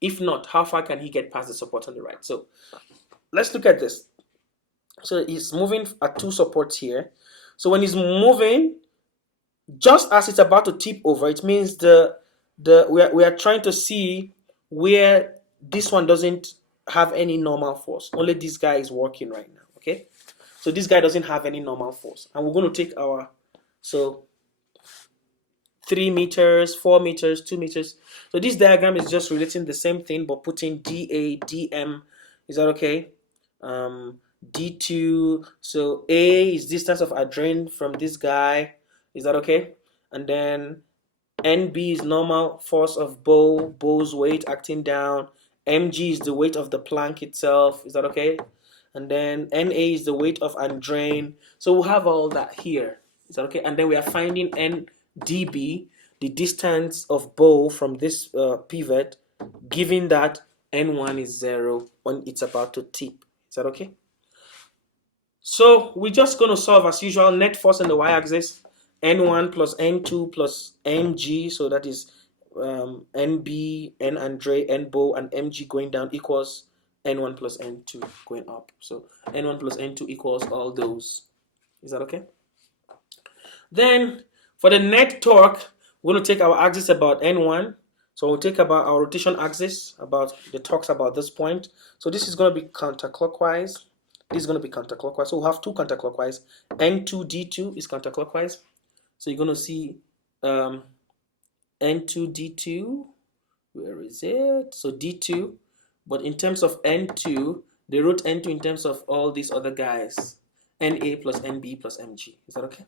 If not, how far can he get past the support on the right? So let's look at this. So he's moving at two supports here. So when he's moving, just as it's about to tip over, it means we are trying to see where this one doesn't have any normal force. Only this guy is working right now. Okay, so this guy doesn't have any normal force, and we're going to take our 3 meters, 4 meters, 2 meters. So this diagram is just relating the same thing, but putting dA, dm. Is that okay? D2. So A is distance of Adrian from this guy. Is that okay? And then NB is normal force of Bo's weight acting down. Mg is the weight of the plank itself. Is that okay? And then Na is the weight of Adrian. So we'll have all that here. Is that okay? And then we are finding NDB, the distance of Bo from this pivot, given that N1 is 0 when it's about to tip. Is that okay? So we're just going to solve as usual. Net force on the y-axis, N1 plus N2 plus Mg. So that is NB, N Andre, N Bo, and Mg going down equals N1 plus N2 going up. So N1 plus N2 equals all those. Is that okay? Then for the net torque, we're going to take our axis about N1. So we'll take about our rotation axis, about the torques about this point. So this is going to be counterclockwise. This is going to be counterclockwise. So we'll have two counterclockwise. N2, D2 is counterclockwise. So you're going to see N2, D2. Where is it? So D2. But in terms of N2, they wrote N2 in terms of all these other guys. NA plus NB plus MG. Is that okay?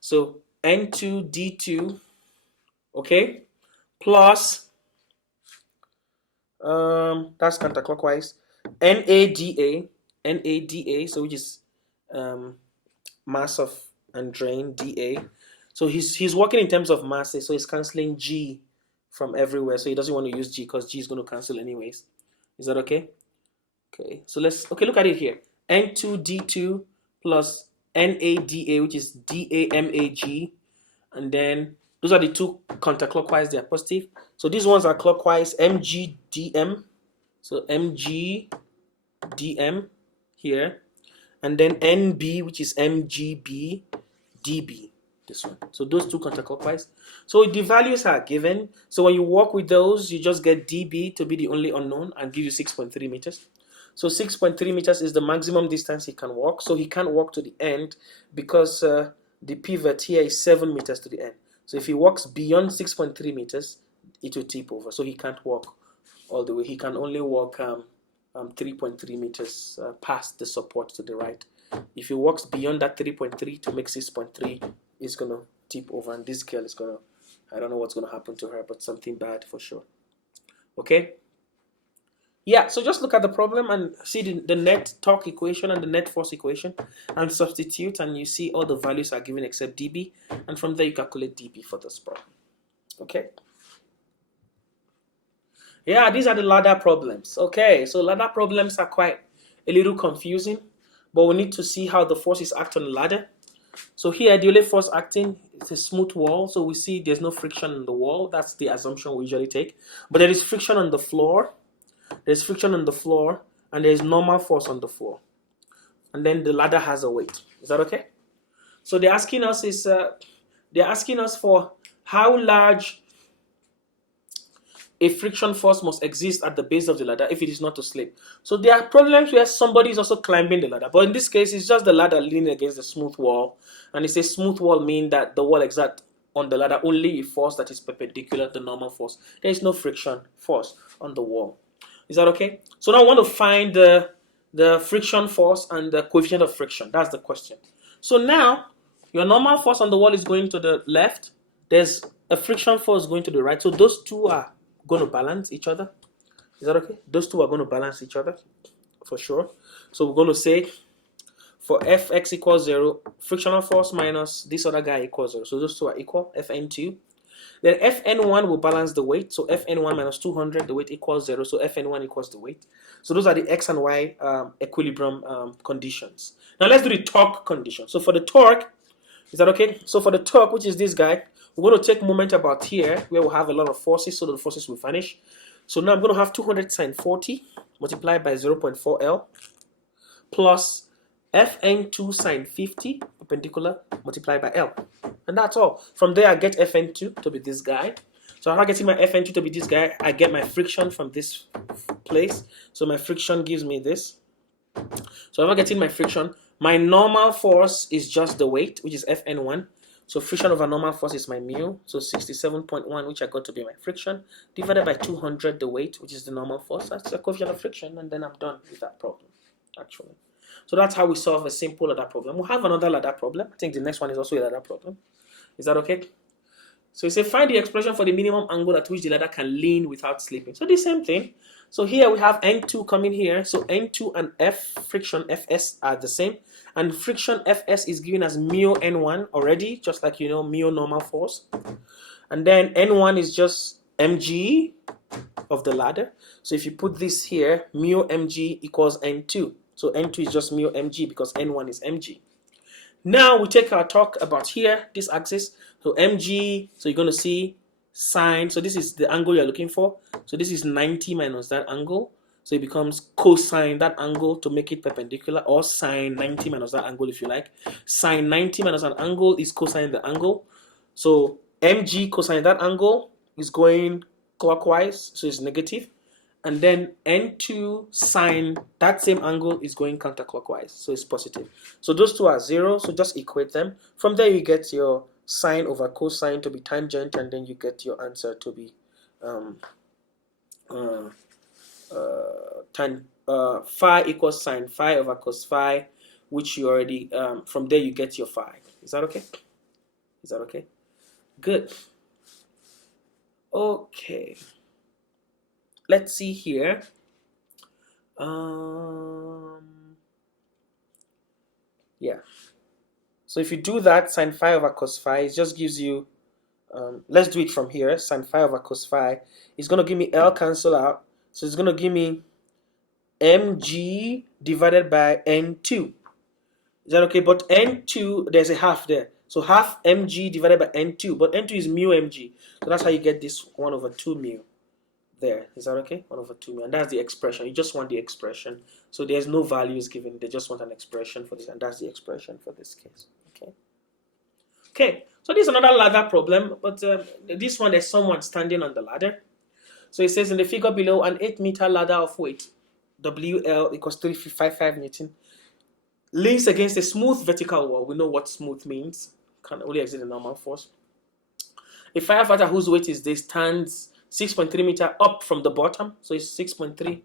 So N2, D2, okay, plus, that's counterclockwise, NADA, so which is mass of and drain, dA. So he's working in terms of masses, so he's cancelling G from everywhere. So he doesn't want to use G because G is going to cancel anyways. Is that okay? Okay, so look at it here. N2, D2 plus NADA, which is DAMAG, and then those are the two counterclockwise, they are positive. So these ones are clockwise, MGDM. So MGDM here. And then NB, which is MGB, DB. This one. So those two counterclockwise. So the values are given. So when you work with those, you just get DB to be the only unknown and give you 6.3 meters. So 6.3 meters is the maximum distance he can walk. So he can't walk to the end because the pivot here is 7 meters to the end. So if he walks beyond 6.3 meters, it will tip over. So he can't walk all the way. He can only walk 3.3 meters past the support to the right. If he walks beyond that 3.3 to make 6.3, it's going to tip over. And this girl is going to, I don't know what's going to happen to her, but something bad for sure. Okay? Yeah, so just look at the problem and see the net torque equation and the net force equation and substitute, and you see all the values are given except dB, and from there you calculate dB for this problem. Okay? Yeah, these are the ladder problems. Okay, so ladder problems are quite a little confusing, but we need to see how the forces act on the ladder. So here, the only force acting is a smooth wall, so we see there's no friction on the wall. That's the assumption we usually take. But there is friction on the floor. There's friction on the floor, and there's normal force on the floor. And then the ladder has a weight. Is that okay? So they're asking us for how large a friction force must exist at the base of the ladder if it is not to slip. So there are problems where somebody is also climbing the ladder, but in this case, it's just the ladder leaning against the smooth wall. And it says smooth wall means that the wall exerts on the ladder only a force that is perpendicular to the normal force. There is no friction force on the wall. Is that okay? So now I want to find the the friction force and the coefficient of friction. That's the question. So now, your normal force on the wall is going to the left. There's a friction force going to the right. So those two are going to balance each other. Is that okay? Those two are going to balance each other for sure. So we're going to say for Fx equals 0, frictional force minus this other guy equals 0. So those two are equal, Fn2. Then Fn1 will balance the weight. So Fn1 minus 200, the weight equals 0. So Fn1 equals the weight. So those are the X and Y equilibrium conditions. Now let's do the torque condition. So for the torque, is that okay? So for the torque, which is this guy, we're going to take moment about here where we'll have a lot of forces, so the forces will vanish. So now I'm going to have 200 sine 40 multiplied by 0.4 L plus Fn2 sine 50 perpendicular multiplied by L. And that's all. From there, I get Fn2 to be this guy. So after getting my Fn2 to be this guy, I get my friction from this place. So my friction gives me this. So after getting my friction, my normal force is just the weight, which is Fn1. So friction over normal force is my mu. So 67.1, which I got to be my friction, divided by 200, the weight, which is the normal force. That's the coefficient of friction, and then I'm done with that problem, actually. So that's how we solve a simple ladder problem. We'll have another ladder problem. I think the next one is also a ladder problem. Is that okay? So it says find the expression for the minimum angle at which the ladder can lean without slipping. So the same thing. So here we have N2 coming here. So N2 and F, friction Fs are the same. And friction Fs is given as mu N1 already, just like you know, mu normal force. And then N1 is just mg of the ladder. So if you put this here, mu mg equals N2. So N2 is just mu mg because N1 is mg. Now we take our talk about here, this axis. So mg, so you're going to see sine. So this is the angle you're looking for. So this is 90 minus that angle. So it becomes cosine that angle to make it perpendicular, or sine 90 minus that angle if you like. Sine 90 minus an angle is cosine the angle. So mg cosine that angle is going clockwise, so it's negative. And then N2 sine that same angle is going counterclockwise, so it's positive. So those two are 0, so just equate them. From there you get your sine over cosine to be tangent, and then you get your answer to be phi equals sine phi over cos phi, which you already, from there you get your phi. Is that okay? Is that okay? Good. Okay. Let's see here. Yeah. So if you do that, sine phi over cos phi, it just gives you, let's do it from here. Sine phi over cos phi is going to give me L cancel out. So it's going to give me mg divided by N2. Is that okay? But N2, there's a half there. So half mg divided by N2. But N2 is mu mg. So that's how you get this 1 over 2 mu. There, is that okay? 1 over 2 mu, and that's the expression. You just want the expression. So there's no values given. They just want an expression for this, and that's the expression for this case. Okay. Okay. So this is another ladder problem, but this one there's someone standing on the ladder. So it says in the figure below, an 8-meter ladder of weight WL equals 355 Newton leans against a smooth vertical wall. We know what smooth means. Can only exert a normal force. A firefighter whose weight is this stands 6.3 meter up from the bottom. So it's 6.3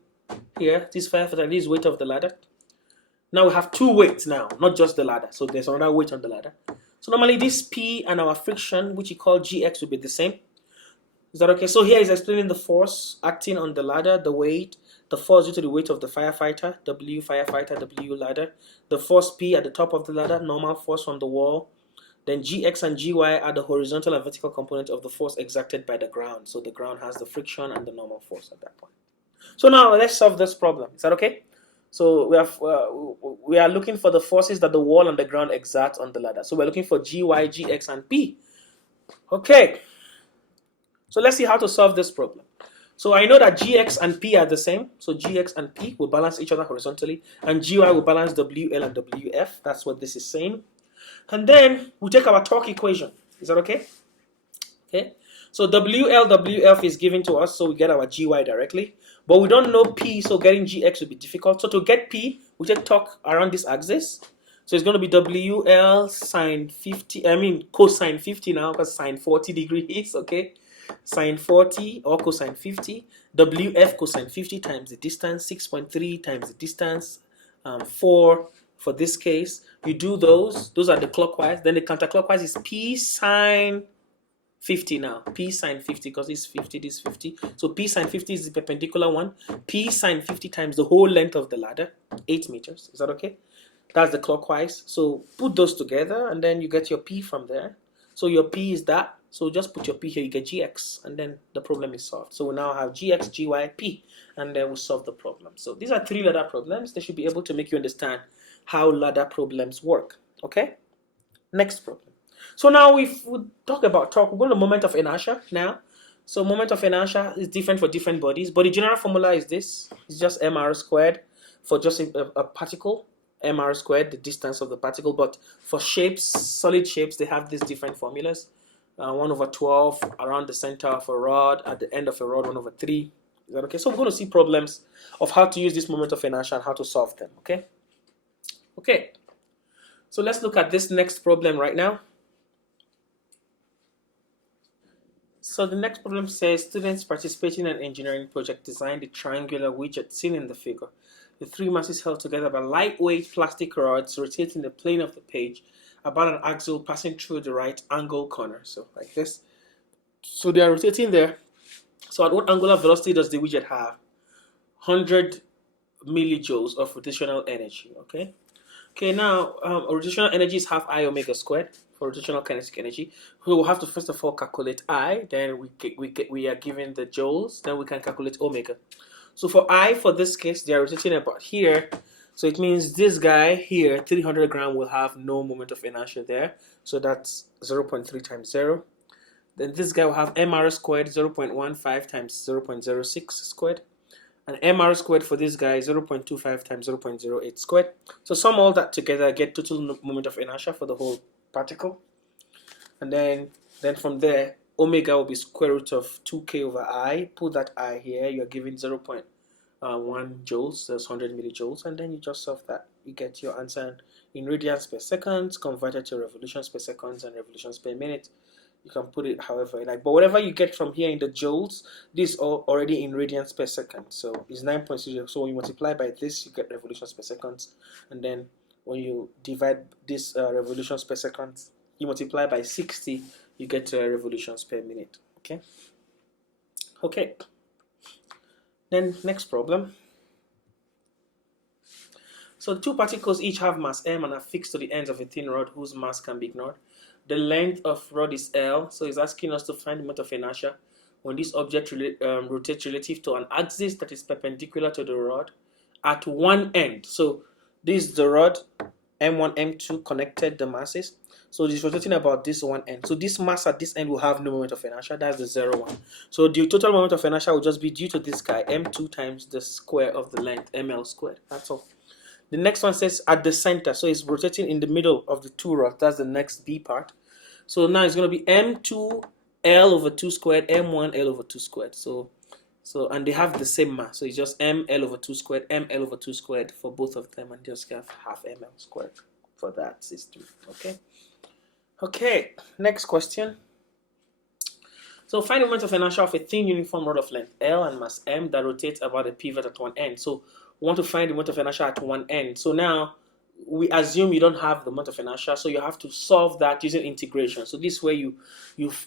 here. This firefighter, this weight of the ladder. Now we have two weights now, not just the ladder. So there's another weight on the ladder. So normally this P and our friction, which you call Gx, will be the same. Is that okay? So here is explaining the force acting on the ladder, the weight, the force due to the weight of the firefighter, W firefighter, W ladder, the force P at the top of the ladder, normal force from the wall. Then Gx and Gy are the horizontal and vertical component of the force exerted by the ground. So the ground has the friction and the normal force at that point. So now let's solve this problem. Is that okay? So we are looking for the forces that the wall and the ground exert on the ladder. So we're looking for Gy, Gx, and P. Okay. So let's see how to solve this problem. So I know that Gx and P are the same. So Gx and P will balance each other horizontally. And Gy will balance WL and WF. That's what this is saying. And then we take our torque equation. Is that okay? Okay. So WF is given to us, so we get our Gy directly. But we don't know P, so getting Gx will be difficult. So to get P, we take torque around this axis. So it's going to be WL sine 50, cosine 50 now, because sine 40 degrees, okay? Sine 40 or cosine 50. WF cosine 50 times the distance, 6.3 times the distance, 4 for this case. You do those are the clockwise. Then the counterclockwise is P sine 50 now. P sine 50 because it's 50, this 50. So P sine 50 is the perpendicular one. P sine 50 times the whole length of the ladder, 8 meters. Is that okay? That's the clockwise. So put those together and then you get your P from there. So your P is that. So just put your P here, you get Gx, and then the problem is solved. So we now have Gx, Gy, P, and then we solve the problem. So these are 3 ladder problems. They should be able to make you understand how ladder problems work. Okay? Next problem. So now we talk about torque. We're going to moment of inertia now. So moment of inertia is different for different bodies, but the general formula is this. It's just mr squared for just a particle. Mr squared, the distance of the particle. But for shapes, solid shapes, they have these different formulas. 1 over 12 around the center of a rod, at the end of a rod, 1 over 3. Is that okay? So we're going to see problems of how to use this moment of inertia and how to solve them. Okay? Okay. So let's look at this next problem right now. So the next problem says students participating in an engineering project designed the triangular widget seen in the figure. The 3 masses held together by lightweight plastic rods rotating the plane of the page about an axle passing through the right angle corner. So like this. So they are rotating there. So at what angular velocity does the widget have? 100 millijoules of rotational energy. Okay. Okay, now rotational energy is half I omega squared for rotational kinetic energy. We will have to first of all calculate I, then we are given the joules, then we can calculate omega. So for I, for this case, they are rotating about here. So it means this guy here, 300 grams, will have no moment of inertia there. So that's 0.3 times 0. Then this guy will have mr squared, 0.15 times 0.06 squared. And mr squared for this guy is 0.25 times 0.08 squared. So sum all that together, get total moment of inertia for the whole particle. And then from there, omega will be square root of 2k over I. Put that I here, you're given 0.1 joules, that's 100 millijoules, and then you just solve that. You get your answer in radians per second, converted to revolutions per second and revolutions per minute. You can put it however you like, but whatever you get from here in the joules, this is already in radians per second, so it's 9.0. So when you multiply by this, you get revolutions per second, and then when you divide this revolutions per second, you multiply by 60, you get revolutions per minute. Okay. Okay. Then next problem. So the 2 particles each have mass m and are fixed to the ends of a thin rod whose mass can be ignored. The length of rod is L, so it's asking us to find the moment of inertia when this object rotates relative to an axis that is perpendicular to the rod at one end. So this is the rod, M1, M2 connected the masses. So it's rotating about this one end. So this mass at this end will have no moment of inertia. That's the 0, 1. So the total moment of inertia will just be due to this guy, M2 times the square of the length, ML squared. That's all. The next one says at the center. So it's rotating in the middle of the 2 rods. That's the next B part. So now it's going to be M2 L over 2 squared, M1 L over 2 squared. So and they have the same mass. So it's just M L over 2 squared, M L over 2 squared for both of them, and just have half ML squared for that system. Okay. Okay, next question. So find the moment of inertia of a thin uniform rod of length L and mass M that rotates about a pivot at one end. So we want to find the moment of inertia at one end. So now we assume you don't have the moment of inertia, so you have to solve that using integration. So this way you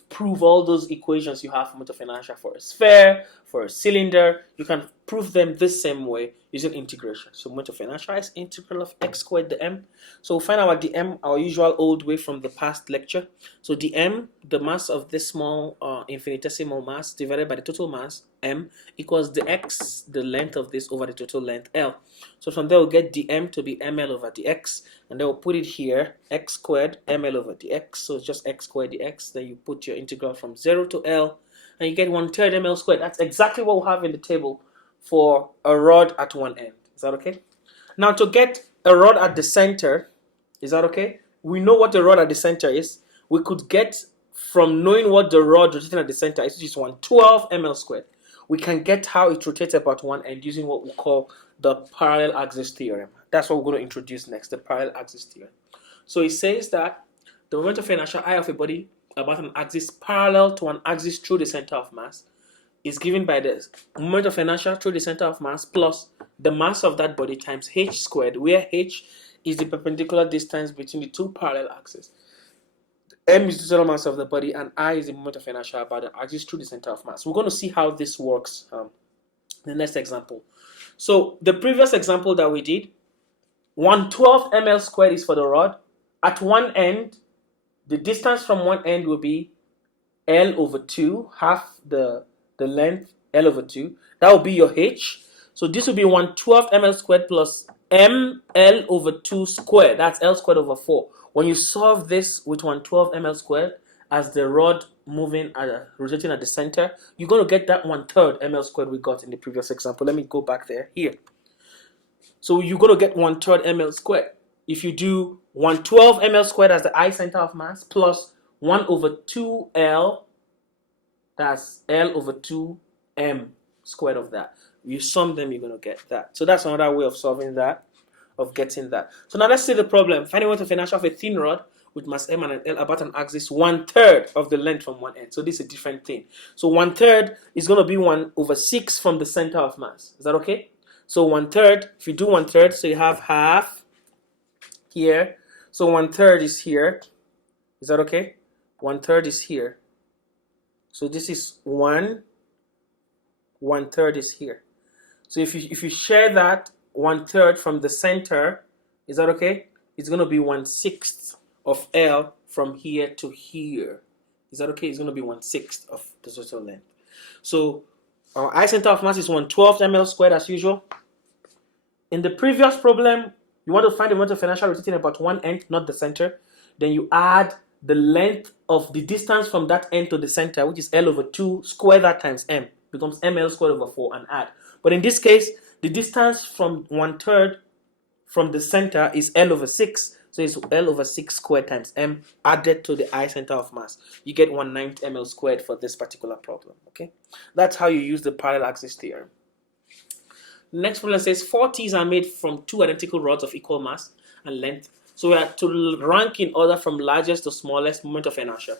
prove all those equations you have for moment of inertia for a sphere, for a cylinder. You can prove them this same way using integration. So moment of inertia is integral of x squared dm. So we'll find our dm our usual old way from the past lecture. So dm, the mass of this small infinitesimal mass divided by the total mass m equals the x, the length of this over the total length L. So from there we'll get dm to be ml over dx, and then we'll put it here, x squared ml over dx. So it's just x squared dx. Then you put your integral from 0 to L, and you get 1/3 ml squared. That's exactly what we have in the table for a rod at one end. Is that okay? Now to get a rod at the center, is that okay? We know what the rod at the center is. We could get from knowing what the rod rotating at the center is, which is 1/12 ml squared. We can get how it rotates about one end using what we call the parallel axis theorem. That's what we're going to introduce next, the parallel axis theorem. So it says that the moment of inertia I of a body about an axis parallel to an axis through the center of mass is given by the moment of inertia through the center of mass plus the mass of that body times h squared, where h is the perpendicular distance between the two parallel axes. M is the total mass of the body, and I is the moment of inertia about the axis through the center of mass. We're going to see how this works the next example. So the previous example that we did, 112 ml squared is for the rod. At one end, the distance from one end will be L over 2, half the length, L over 2. That will be your H. So this will be 112 ml squared plus ml over 2 squared. That's L squared over 4. When you solve this with 112 ml squared as the rod moving rotating at the center, you're going to get that 1/3 ml squared we got in the previous example. Let me go back there. Here. So you're going to get 1/3 ml squared. If you do 112 ml squared as the I center of mass plus 1 over 2L, that's L over 2M squared of that. You sum them, you're going to get that. So that's another way of solving that, of getting that. So now let's see the problem. Finding moment of inertia of a thin rod with mass M and an L about an axis 1/3 of the length from one end. So this is a different thing. So 1/3 is going to be 1 over 6 from the center of mass. Is that okay? So 1/3, if you do 1/3, so you have half here. So 1/3 is here. Is that okay? 1/3 is here. So this is 1. 1/3 is here. So if you share that 1/3 from the center, is that okay? It's going to be 1/6 of L from here to here. Is that okay? It's going to be 1/6 of the total length. So our I center of mass is 112 ml squared as usual. In the previous problem, you want to find the moment of inertia rotating about one end, not the center. Then you add the length of the distance from that end to the center, which is L over 2, square that times M. Becomes ml squared over 4 and add. But in this case, the distance from 1/3 from the center is L over 6. So it's L over 6 squared times M added to the I center of mass. You get 1/9 ml squared for this particular problem. Okay, that's how you use the parallel axis theorem. Next problem says 4 T's are made from 2 identical rods of equal mass and length. So we are to rank in order from largest to smallest moment of inertia.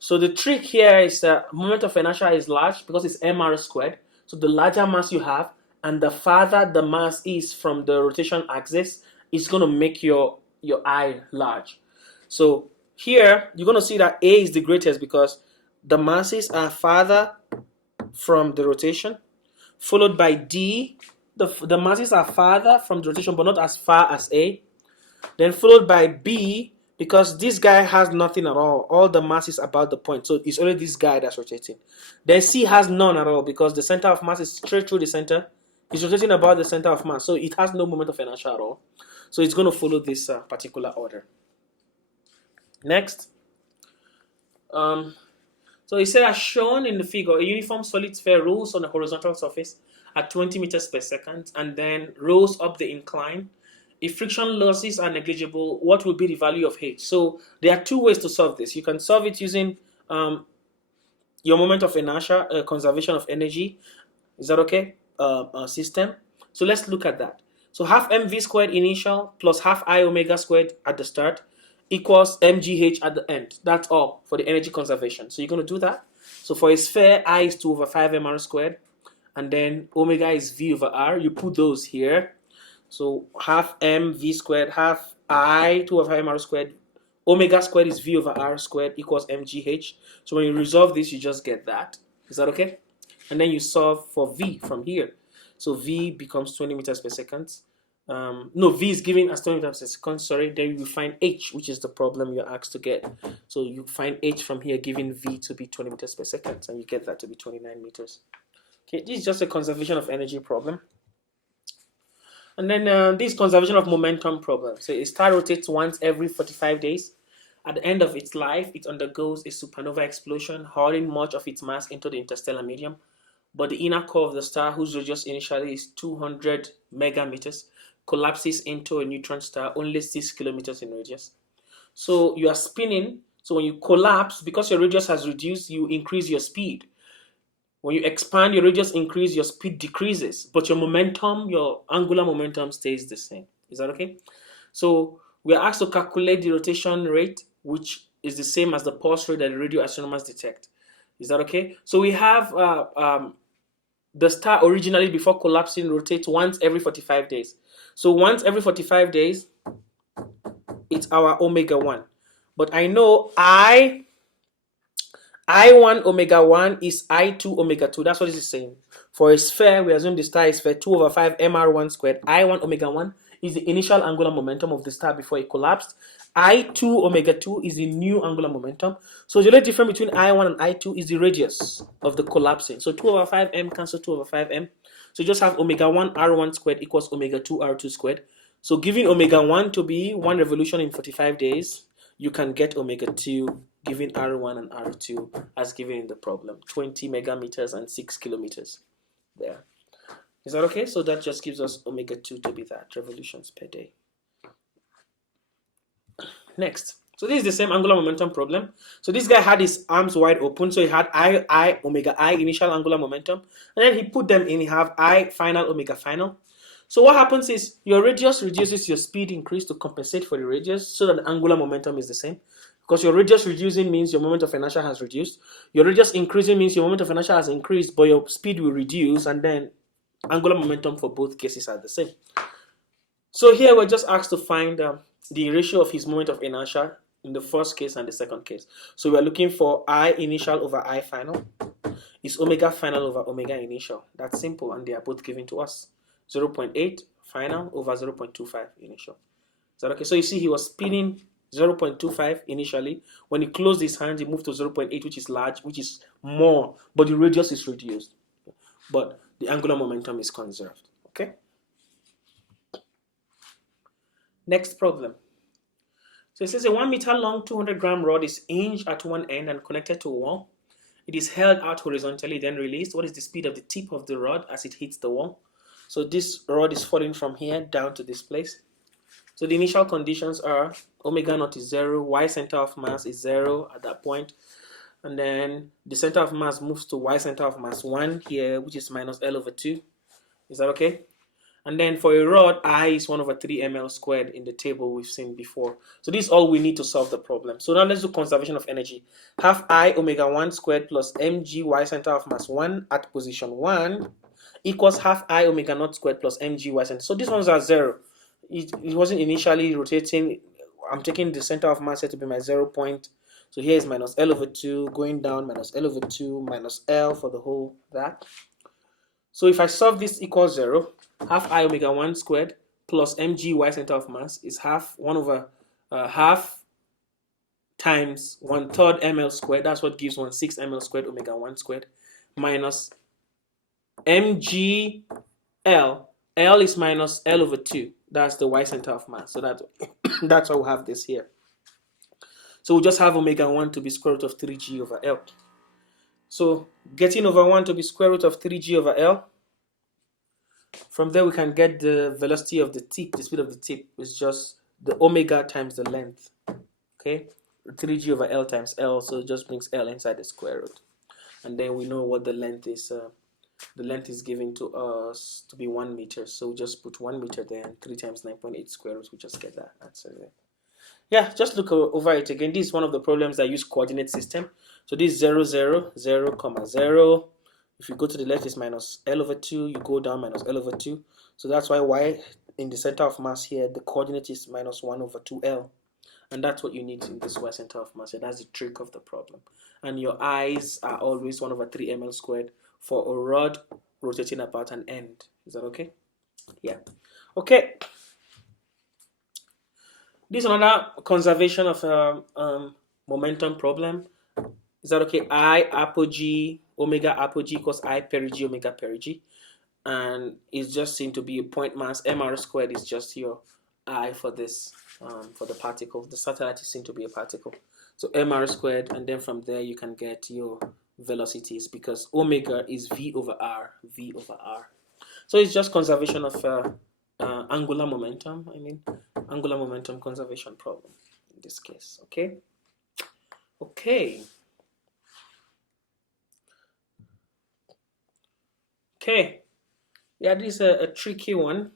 So the trick here is that moment of inertia is large because it's mr squared. So the larger mass you have and the farther the mass is from the rotation axis, it's going to make your I large. So here you're going to see that A is the greatest because the masses are farther from the rotation, followed by D. The masses are farther from the rotation but not as far as A. Then followed by B, because this guy has nothing at all. All the mass is about the point. So it's only this guy that's rotating. Then C has none at all because the center of mass is straight through the center. It's rotating about the center of mass. So it has no moment of inertia at all. So it's going to follow this particular order. Next. So it said as shown in the figure, a uniform solid sphere rolls on a horizontal surface at 20 meters per second and then rolls up the incline. If friction losses are negligible, what will be the value of H? So there are 2 ways to solve this. You can solve it using your moment of inertia, conservation of energy. Is that okay? System. So let's look at that. So half mv squared initial plus half I omega squared at the start equals mgh at the end. That's all for the energy conservation. So you're going to do that. So for a sphere, I is 2 over 5 mr squared. And then omega is v over r. You put those here. So half m v squared, half I 2 over 5 mr squared, omega squared is v over r squared equals mgh. So when you resolve this, you just get that. Is that okay? And then you solve for v from here. So v becomes 20 meters per second. No, v is given as 20 meters per second, sorry. Then you find h, which is the problem you're asked to get. So you find h from here, giving v to be 20 meters per second, and you get that to be 29 meters. Okay, this is just a conservation of energy problem. And then this conservation of momentum problem. So a star rotates once every 45 days. At the end of its life, it undergoes a supernova explosion, hurling much of its mass into the interstellar medium. But the inner core of the star, whose radius initially is 200 megameters, collapses into a neutron star only 6 kilometers in radius. So you are spinning. So when you collapse, because your radius has reduced, you increase your speed. When you expand, your radius increases, your speed decreases, but your momentum, your angular momentum stays the same. Is that okay? So we are asked to calculate the rotation rate, which is the same as the pulse rate that the radio astronomers detect. Is that okay? So we have the star originally before collapsing rotates once every 45 days. So once every 45 days, it's our omega 1. But I know I1 omega 1 is I2 omega 2. That's what this is saying. For a sphere, we assume the star is sphere 2 over 5 mr1 squared. I1 omega 1 is the initial angular momentum of the star before it collapsed. I2 omega 2 is the new angular momentum. So the only difference between I1 and I2 is the radius of the collapsing. So 2 over 5m cancel 2 over 5m. So you just have omega 1 r1 squared equals omega 2 r2 squared. So giving omega 1 to be 1 revolution in 45 days, you can get omega 2 given R1 and R2 as given in the problem, 20 megameters and 6 kilometers there. Is that okay? So that just gives us omega 2 to be that, revolutions per day. Next. So this is the same angular momentum problem. So this guy had his arms wide open. So he had omega I initial angular momentum. And then he put them in. He have I final omega final. So what happens is your radius reduces, your speed increase to compensate for the radius so that the angular momentum is the same. Because your radius reducing means your moment of inertia has reduced. Your radius increasing means your moment of inertia has increased, but your speed will reduce, and then angular momentum for both cases are the same. So here we're just asked to find the ratio of his moment of inertia in the first case and the second case. So we're looking for I initial over I final is omega final over omega initial. That's simple, and they are both given to us. 0.8 final over 0.25 initial. Is that okay? So you see he was spinning 0.25 initially. When he closed his hand, he moved to 0.8, which is large, which is more, but the radius is reduced. But the angular momentum is conserved. Okay? Next problem. So it says a 1 meter long 200-gram rod is hinged at one end and connected to a wall. It is held out horizontally, then released. What is the speed of the tip of the rod as it hits the wall? So this rod is falling from here down to this place. So the initial conditions are omega naught is 0, y center of mass is 0 at that point. And then the center of mass moves to y center of mass 1 here, which is minus L over 2. Is that okay? And then for a rod, I is 1 over 3 ml squared in the table we've seen before. So this is all we need to solve the problem. So now let's do conservation of energy. Half I omega 1 squared plus mg y center of mass 1 at position 1 equals half I omega naught squared plus mg y center. So these ones are 0. It wasn't initially rotating. I'm taking the center of mass here to be my 0 point. So here is minus L over 2, going down, minus L over 2, minus L for the whole that. So if I solve this equals 0, half I omega 1 squared plus mg y center of mass is half 1 over half times 1/3 ml squared. That's what gives 1/6 ml squared omega 1 squared minus mg L. L is minus L over 2. That's the y center of mass. So that's why we have this here. So we just have omega 1 to be square root of 3g over L. So getting over 1 to be square root of 3g over L. From there we can get the velocity of the tip. The speed of the tip is just the omega times the length. Okay, 3g over L times L. So it just brings L inside the square root. And then we know what the length is. The length is given to us to be 1 meter. So we just put 1 meter there and 3 times 9.8 square root. We just get that answer there. Yeah, just look over it again. This is one of the problems that use coordinate system. So this 0, 0, 0, comma 0. If you go to the left, it's minus L over 2. You go down, minus L over 2. So that's why y in the center of mass here, the coordinate is minus 1 over 2L. And that's what you need in this y center of mass. That's the trick of the problem. And your i's are always 1 over 3 ml squared for a rod rotating about an end. Is that okay? Yeah. Okay. This is another conservation of momentum problem. Is that okay? I apogee omega apogee equals I perigee omega perigee. And it's just seen to be a point mass. Mr squared is just your I for this, for the particle. The satellite is seen to be a particle. So mr squared, and then from there you can get your velocities because omega is v over r, v over r. So it's just conservation of angular momentum. Angular momentum conservation problem in this case. Okay. Okay. Okay. Yeah, this is a tricky one.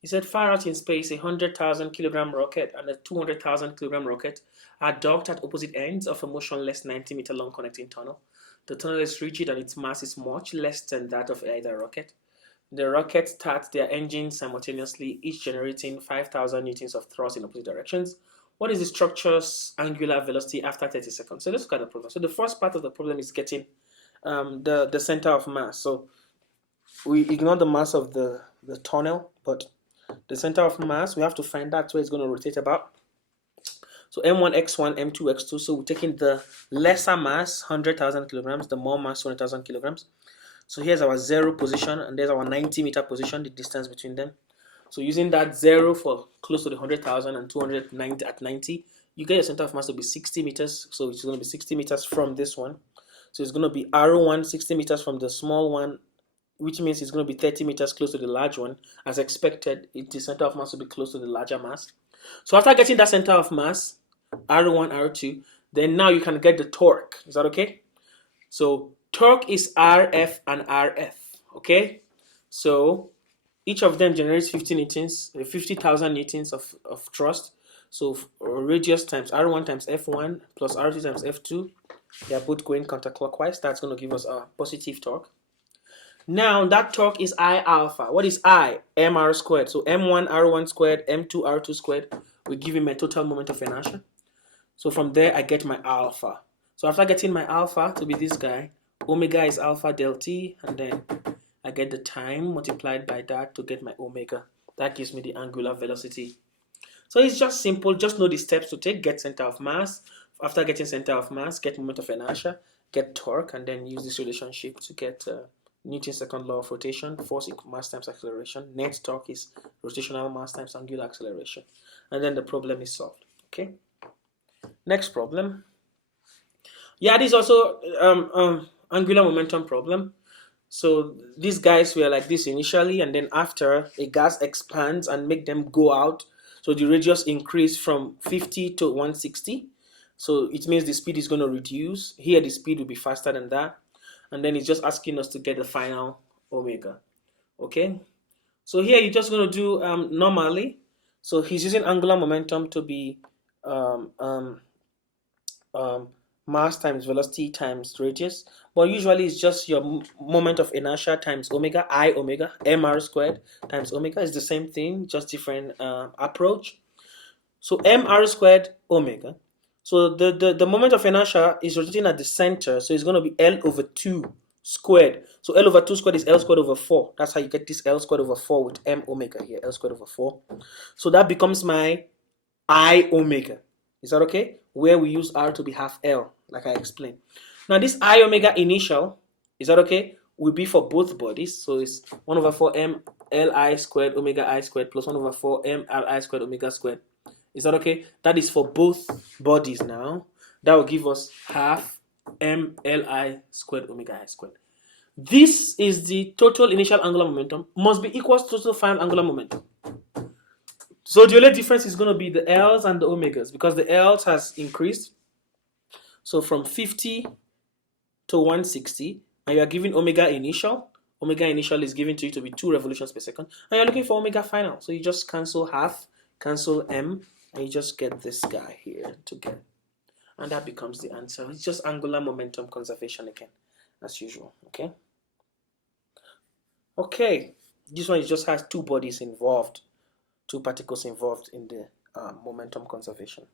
He said far out in space, a 100,000 kilogram rocket and a 200,000 kilogram rocket are docked at opposite ends of a motionless 90-meter long connecting tunnel. The tunnel is rigid and its mass is much less than that of either rocket. The rockets start their engines simultaneously, each generating 5,000 newtons of thrust in opposite directions. What is the structure's angular velocity after 30 seconds? So let's look at the problem. So the first part of the problem is getting the center of mass. So we ignore the mass of the tunnel, but the center of mass, we have to find out where it's going to rotate about. So m1, x1, m2, x2. So we're taking the lesser mass, 100,000 kilograms, the more mass, 200,000 kilograms. So here's our 0 position, and there's our 90-meter position, the distance between them. So using that 0 for close to the 100,000 and 290 at 90, you get your center of mass to be 60 meters. So it's going to be 60 meters from this one. So it's going to be R1, 60 meters from the small one, which means it's going to be 30 meters close to the large one. As expected, the center of mass will be close to the larger mass. So after getting that center of mass, R1, R2, then now you can get the torque. Is that okay? So torque is RF and RF, okay? So each of them generates 50,000 newtons of thrust. So radius times R1 times F1 plus R2 times F2, they are both going counterclockwise. That's going to give us a positive torque. Now that torque is I alpha. What is I? mr squared. So m1 r1 squared, m2 r2 squared will give me my total moment of inertia. So from there I get my alpha. So after getting my alpha to be this guy, omega is alpha del t, and then I get the time multiplied by that to get my omega. That gives me the angular velocity. So it's just simple. Just know the steps to take. Get center of mass. After getting center of mass, get moment of inertia, get torque, and then use this relationship to get Newton's second law of rotation. Force equals mass times acceleration. Net torque is rotational mass times angular acceleration. And then the problem is solved. Okay. Next problem. Yeah, this is also angular momentum problem. So these guys were like this initially, and then after a gas expands and make them go out, so the radius increase from 50 to 160. So it means the speed is going to reduce. Here the speed will be faster than that. And then it's just asking us to get the final omega. Okay. So here you're just going to do normally. So he's using angular momentum to be mass times velocity times radius, but usually it's just your moment of inertia times omega, I omega, mr squared times omega is the same thing, just different approach. So mr squared omega. So the moment of inertia is rotating at the center, so it's going to be L over 2 squared. So L over 2 squared is L squared over 4. That's how you get this L squared over 4 with m omega here, L squared over 4. So that becomes my I omega. Is that okay? Where we use R to be half L, like I explained. Now this I omega initial, is that okay? Will be for both bodies. So it's 1 over 4 m Li squared omega I squared plus 1 over 4 m Li squared omega squared. Is that okay? That is for both bodies now. That will give us half m Li squared omega I squared. This is the total initial angular momentum must be equal to total final angular momentum. So the only difference is going to be the L's and the omegas, because the L's has increased. So from 50 to 160, and you are giving omega initial. Omega initial is given to you to be 2 revolutions per second. And you're looking for omega final. So you just cancel half, cancel m, and you just get this guy here to get. And that becomes the answer. It's just angular momentum conservation again, as usual. Okay. Okay. This one just has 2 bodies involved. 2 particles involved in the momentum conservation.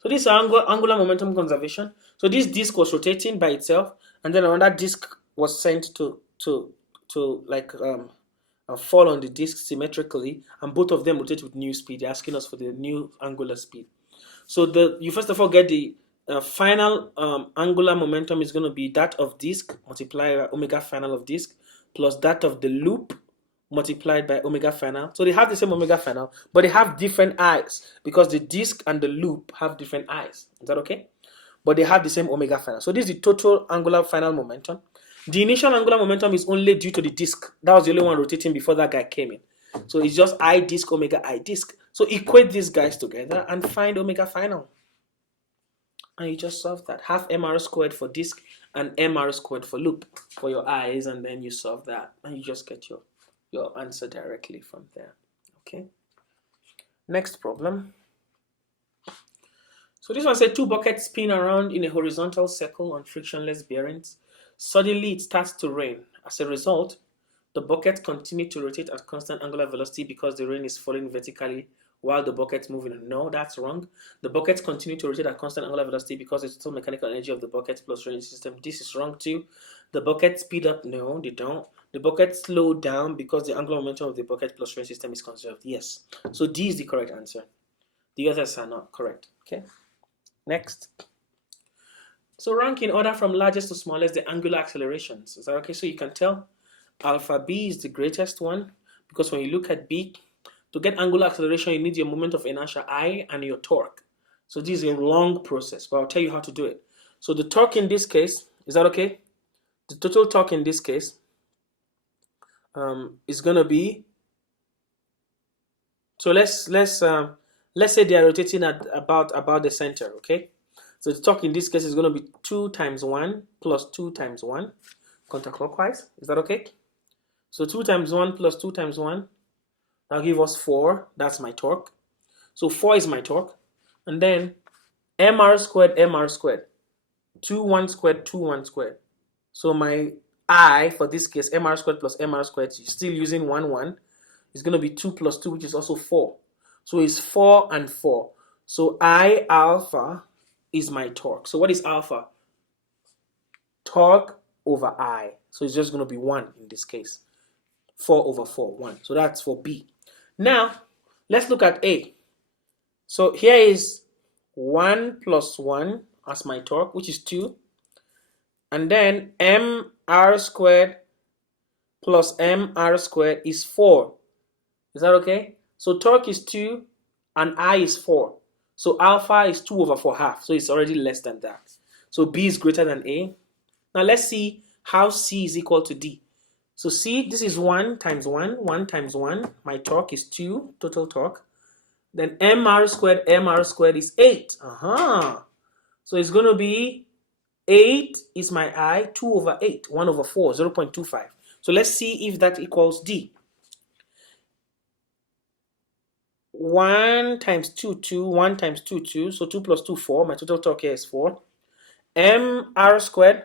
So this is angular momentum conservation. So this disk was rotating by itself, and then another disk was sent to like fall on the disk symmetrically, and both of them rotate with new speed. They're asking us for the new angular speed. So you first of all get the final angular momentum is going to be that of disk multiplied by omega final of disk plus that of the loop multiplied by omega final. So they have the same omega final, but they have different I's because the disk and the loop have different I's. Is that okay? But they have the same omega final. So this is the total angular final momentum. The initial angular momentum is only due to the disk. That was the only one rotating before that guy came in. So it's just I disk omega I disk. So equate these guys together and find omega final. And you just solve that. Half mr squared for disk and mr squared for loop for your I's, and then you solve that. And you just get your answer directly from there. Okay. Next problem. So this one said two buckets spin around in a horizontal circle on frictionless bearings. Suddenly it starts to rain. As a result, the buckets continue to rotate at constant angular velocity because the rain is falling vertically while the bucket's moving. No, that's wrong. The buckets continue to rotate at constant angular velocity because the total mechanical energy of the buckets plus rain system. This is wrong too. The buckets speed up. No, they don't. The buckets slow down because the angular momentum of the bucket plus rain system is conserved. Yes. So D is the correct answer. The others are not correct. Okay. Next. So rank in order from largest to smallest the angular accelerations. Is that okay? So you can tell alpha B is the greatest one because when you look at B, to get angular acceleration, you need your moment of inertia I and your torque. So this is a long process, but I'll tell you how to do it. So the torque in this case, is that okay? The total torque in this case is gonna be. So let's say they are rotating at about the center, okay? So the torque in this case is going to be 2 times 1 plus 2 times 1 counterclockwise. Is that okay? So 2 times 1 plus 2 times 1, that'll give us 4. That's my torque. So 4 is my torque. And then mr squared, 2 1 squared, 2 1 squared. So my I, for this case, mr squared plus mr squared, still using 1 1, is going to be 2 plus 2, which is also 4. So it's 4 and 4. So I alpha is my torque. So what is alpha? Torque over I. So it's just going to be 1 in this case. 4 over 4, 1. So that's for B. Now, let's look at A. So here is 1 plus 1 as my torque, which is 2. And then mr squared plus mr squared is 4. Is that okay? So torque is 2 and I is 4. So alpha is 2 over 4 half. So it's already less than that. So B is greater than A. Now let's see how C is equal to D. So C, this is 1 times 1. 1 times 1. My torque is 2, total torque. Then mr squared is 8. So it's going to be 8 is my I, 2 over 8, 1 over 4, 0.25. So let's see if that equals D. 1 times 2, 2, 1 times 2, 2, so 2 plus 2, 4. My total torque here is 4. mr squared,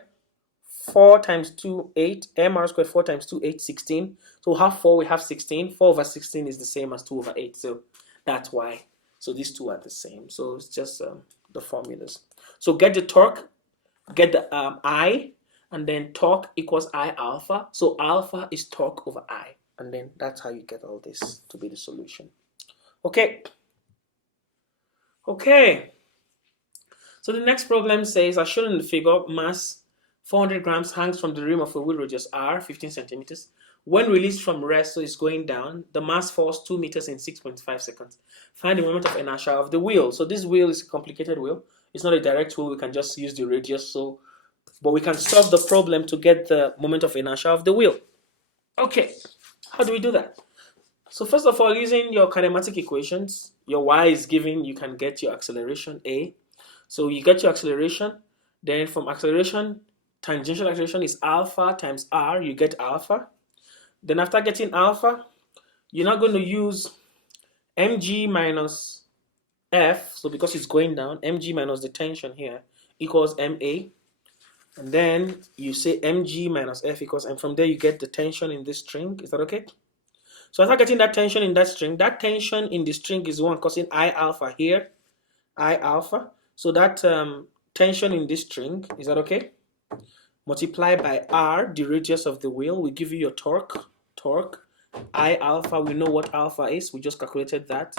4 times 2, 8. mr squared, 4 times 2, 8, 16. So we have 4, we have 16. 4 over 16 is the same as 2 over 8. So that's why. So these two are the same. So it's just the formulas. So get the torque, get the I, and then torque equals I alpha. So alpha is torque over I. And then that's how you get all this to be the solution. Okay. So the next problem says, as shown in the figure, mass 400 grams hangs from the rim of a wheel radius r, 15 centimeters. When released from rest, so it's going down, the mass falls 2 meters in 6.5 seconds. Find the moment of inertia of the wheel. So this wheel is a complicated wheel. It's not a direct wheel. We can just use the radius. But we can solve the problem to get the moment of inertia of the wheel. Okay, how do we do that? So first of all, using your kinematic equations, your y is given, you can get your acceleration A. So you get your acceleration, then from acceleration, tangential acceleration is alpha times r, you get alpha. Then after getting alpha, you're not going to use mg minus f, so because it's going down, mg minus the tension here equals ma. And then you say mg minus f equals, and from there you get the tension in this string. Is that okay? So after getting that tension in that tension in the string is the one causing I alpha here, I alpha. So that tension in this string, is that okay? Multiply by r, the radius of the wheel, will give you your torque. I alpha, we know what alpha is, we just calculated that.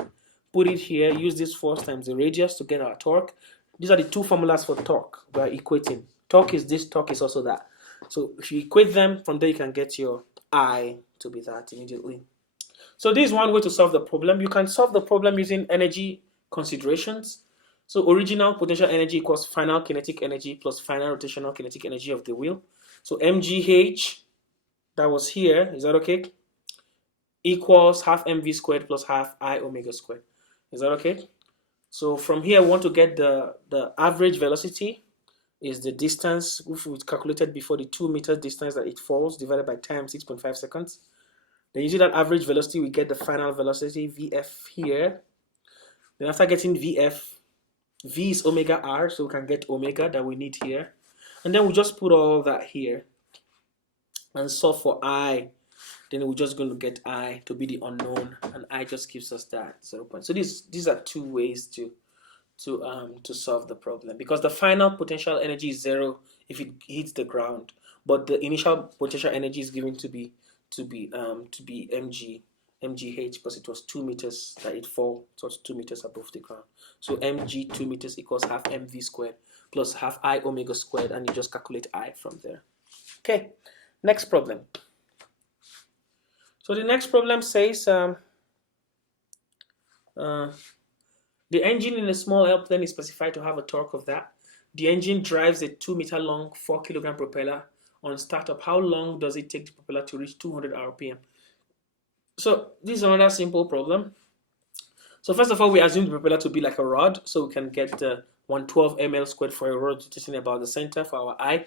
Put it here, use this force times the radius to get our torque. These are the two formulas for torque we are equating. Torque is this, torque is also that. So if you equate them, from there you can get your I to be that immediately. So this is one way to solve the problem. You can solve the problem using energy considerations. So original potential energy equals final kinetic energy plus final rotational kinetic energy of the wheel. So mgh, that was here, is that okay? Equals half mv squared plus half I omega squared. Is that okay? So from here, I want to get the average velocity is the distance, which we calculated before, the 2 meter distance that it falls, divided by time, 6.5 seconds. Then using that average velocity, we get the final velocity, Vf here. Then after getting Vf, V is omega r, so we can get omega that we need here. And then we just put all that here and solve for I. Then we're just going to get I to be the unknown, and I just gives us that 0. So these are two ways to solve the problem, because the final potential energy is 0 if it hits the ground, but the initial potential energy is given to be mgh, because it was 2 meters that it fell. So it's 2 meters above the ground. So mg 2 meters equals half mv squared plus half I omega squared, and you just calculate I from there. Okay, next problem. So the next problem says the engine in a small airplane is specified to have a torque of that. The engine drives a 2 meter long 4 kilogram propeller. On startup, how long does it take the propeller to reach 200 RPM? So this is another simple problem. So first of all, we assume the propeller to be like a rod, so we can get 112 ml squared for a rod rotating about the center for our I.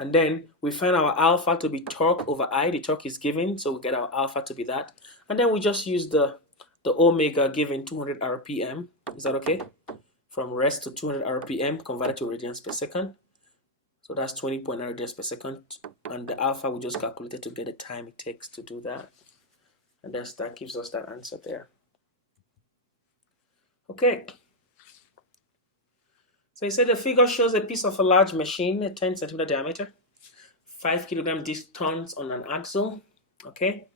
And then we find our alpha to be torque over I. The torque is given, so we get our alpha to be that. And then we just use the omega given 200 RPM. Is that okay? From rest to 200 RPM converted to radians per second. So that's 20.9 radians per second. And the alpha we just calculated to get the time it takes to do that. And that gives us that answer there. Okay. So he said the figure shows a piece of a large machine, a 10 centimeter diameter, 5 kilogram disc turns on an axle. Okay.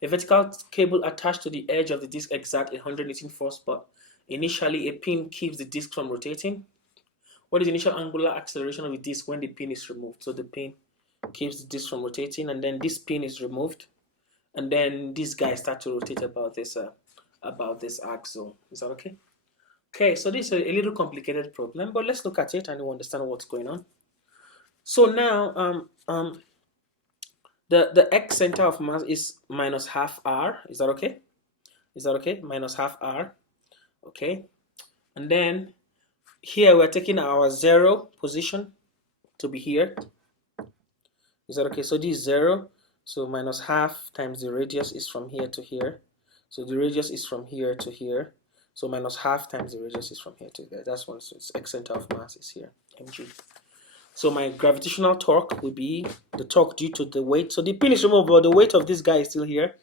A vertical cable attached to the edge of the disc exerts a 100 Newton force, but initially a pin keeps the disc from rotating. What is the initial angular acceleration of the disc when the pin is removed? So the pin keeps the disc from rotating, and then this pin is removed, and then this guy starts to rotate about this axle. Is that okay? Okay, so this is a little complicated problem, but let's look at it and we'll understand what's going on. So now, the x center of mass is minus half r. Is that okay? Is that okay? Minus half r. Okay, and then here we're taking our 0 position to be here. Is that okay? So this is 0. So minus half times the radius is from here to here. So the radius is from here to here. So minus half times the radius is from here to there. That's one. So its x center of mass is here, mg. So my gravitational torque will be the torque due to the weight. So the pin is removed, but the weight of this guy is still here.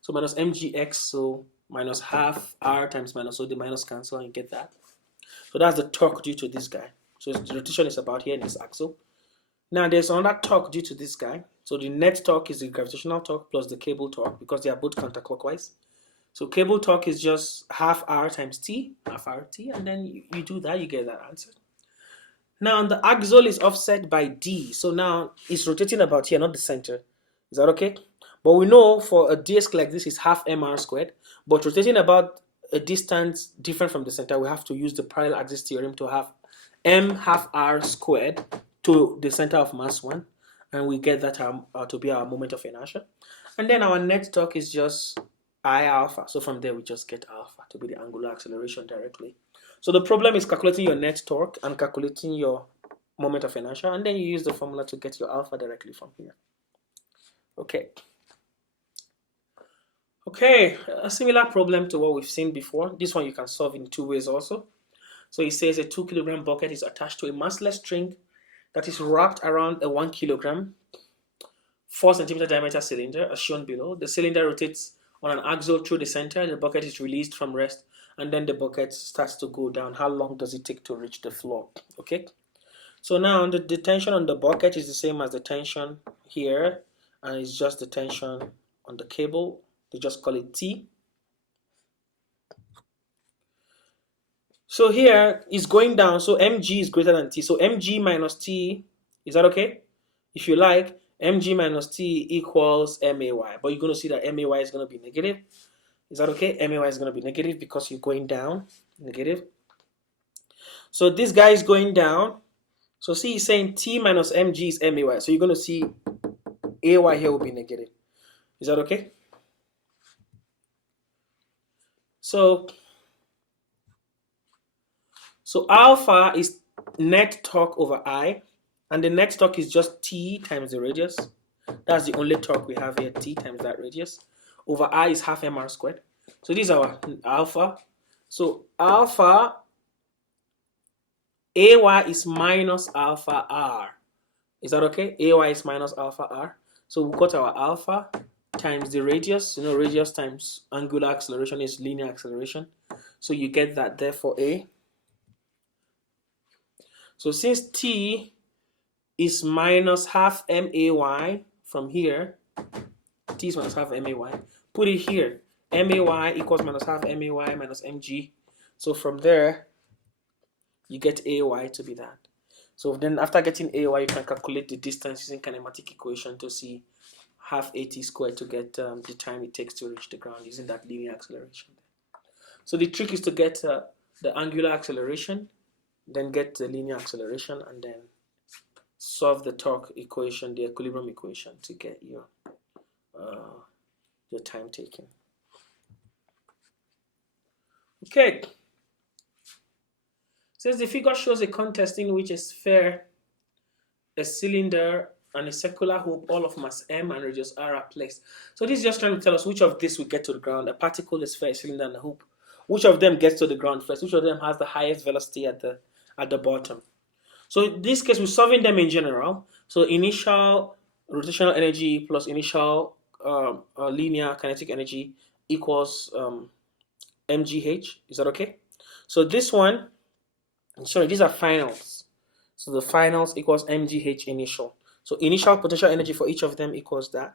So minus mgx, so minus half r times minus, so the minus cancel and you get that. So that's the torque due to this guy. So the rotation is about here in this axle. Now there's another torque due to this guy. So the net torque is the gravitational torque plus the cable torque, because they are both counterclockwise. So cable torque is just half r times t, half rt, and then you do that, you get that answer. Now the axle is offset by d, so now it's rotating about here, not the center. Is that okay? But we know for a disc like this is half mr squared, but rotating about a distance different from the center, we have to use the parallel axis theorem to have m half r squared to the center of mass 1, and we get that to be our moment of inertia. And then our net torque is just I alpha. So from there we just get alpha to be the angular acceleration directly. So the problem is calculating your net torque and calculating your moment of inertia, and then you use the formula to get your alpha directly from here. Okay. Okay, a similar problem to what we've seen before. This one you can solve in 2 ways also. So it says a 2 kilogram bucket is attached to a massless string that is wrapped around a 1 kilogram 4 centimeter diameter cylinder as shown below. The cylinder rotates on an axle through the center. The bucket is released from rest, and then the bucket starts to go down. How long does it take to reach the floor? Okay, so now the tension on the bucket is the same as the tension here, and it's just the tension on the cable. They just call it T. So here it's going down, so mg is greater than T. So mg minus T, is that okay? If you like, mg minus T equals may, but you're going to see that may is going to be negative. Is that okay? May is going to be negative because you're going down, negative. So this guy is going down. So see, he's saying T minus mg is may. So you're going to see ay here will be negative. Is that okay? So alpha is net torque over I, and the net torque is just T times the radius. That's the only torque we have here, T times that radius. over I is half mr squared. So this is our alpha. So alpha ay is minus alpha r. Is that okay? Ay is minus alpha r. So we got our alpha times the radius. You know, radius times angular acceleration is linear acceleration. So you get that there for A. So since t is minus half may from here, t is minus half may, put it here. May equals minus half may minus mg. So from there, you get ay to be that. So then after getting ay, you can calculate the distance using kinematic equation to see half at squared to get the time it takes to reach the ground using that linear acceleration. So the trick is to get the angular acceleration, then get the linear acceleration, and then solve the torque equation, the equilibrium equation, to get your time taken. Okay. Says the figure shows a contest in which a sphere, a cylinder, and a circular hoop, all of mass m and radius r, are placed. So this is just trying to tell us which of this will get to the ground: a particle, a sphere, a cylinder, and a hoop. Which of them gets to the ground first? Which of them has the highest velocity at the bottom? So in this case, we're solving them in general. So initial rotational energy plus initial linear kinetic energy equals mgh. Is that okay? So this one, sorry, these are finals. So the finals equals mgh initial. So initial potential energy for each of them equals that.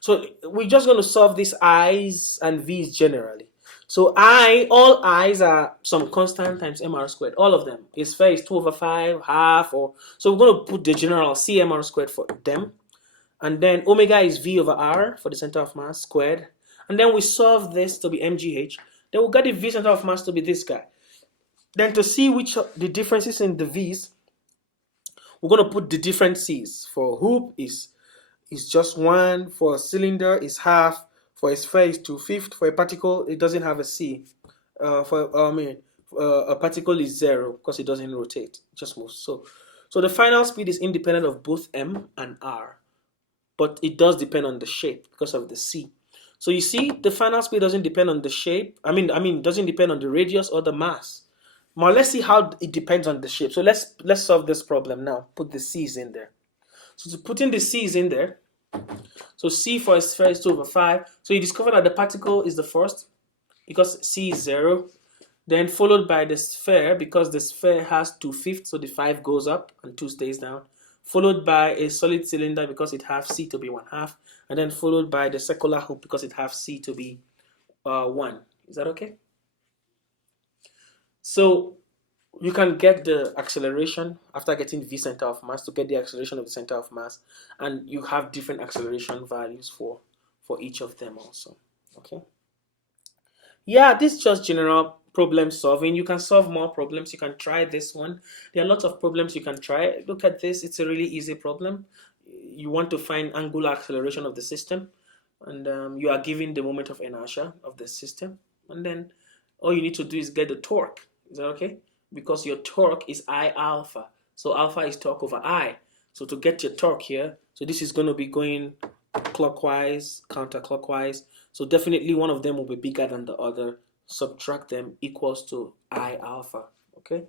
So we're just going to solve these i's and v's generally. So all i's are some constant times mr squared. All of them. A sphere is 2 over 5, half, or so we're going to put the general cmr squared for them. And then omega is v over r for the center of mass squared. And then we solve this to be mgh. Then we'll get the v center of mass to be this guy. Then to see which the differences in the v's, we're going to put the different c's. For hoop is just 1, for a cylinder is half, for a sphere is 2/5, for a particle it doesn't have a c. A particle is 0 because it doesn't rotate, it just moves. So the final speed is independent of both m and r, but it does depend on the shape because of the c. So you see, the final speed doesn't depend on the shape. It doesn't depend on the radius or the mass. Now let's see how it depends on the shape. So let's solve this problem now. Put the c's in there. So to put in the c's in there, so c for a sphere is 2 over 5. So you discover that the particle is the first because c is 0. Then followed by the sphere because the sphere has 2/5, so the 5 goes up and 2 stays down. Followed by a solid cylinder because it has c to be 1/2. And then followed by the circular hoop because it has c to be 1. Is that okay? So you can get the acceleration after getting v center of mass to get the acceleration of the center of mass, and you have different acceleration values for each of them also. Okay. Yeah, this is just general problem solving. You can solve more problems. You can try this one. There are lots of problems you can try. Look at this. It's a really easy problem. You want to find angular acceleration of the system, and you are given the moment of inertia of the system, and then all you need to do is get the torque. Is that okay? Because your torque is I alpha. So alpha is torque over I. So to get your torque here, so this is going to be going clockwise, counterclockwise. So definitely one of them will be bigger than the other. Subtract them equals to I alpha. Okay?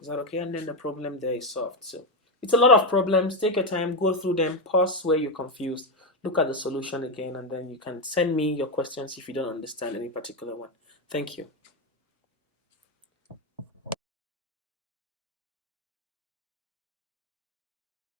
Is that okay? And then the problem there is solved. So it's a lot of problems. Take your time, go through them, pause where you're confused, look at the solution again, and then you can send me your questions if you don't understand any particular one. Thank you.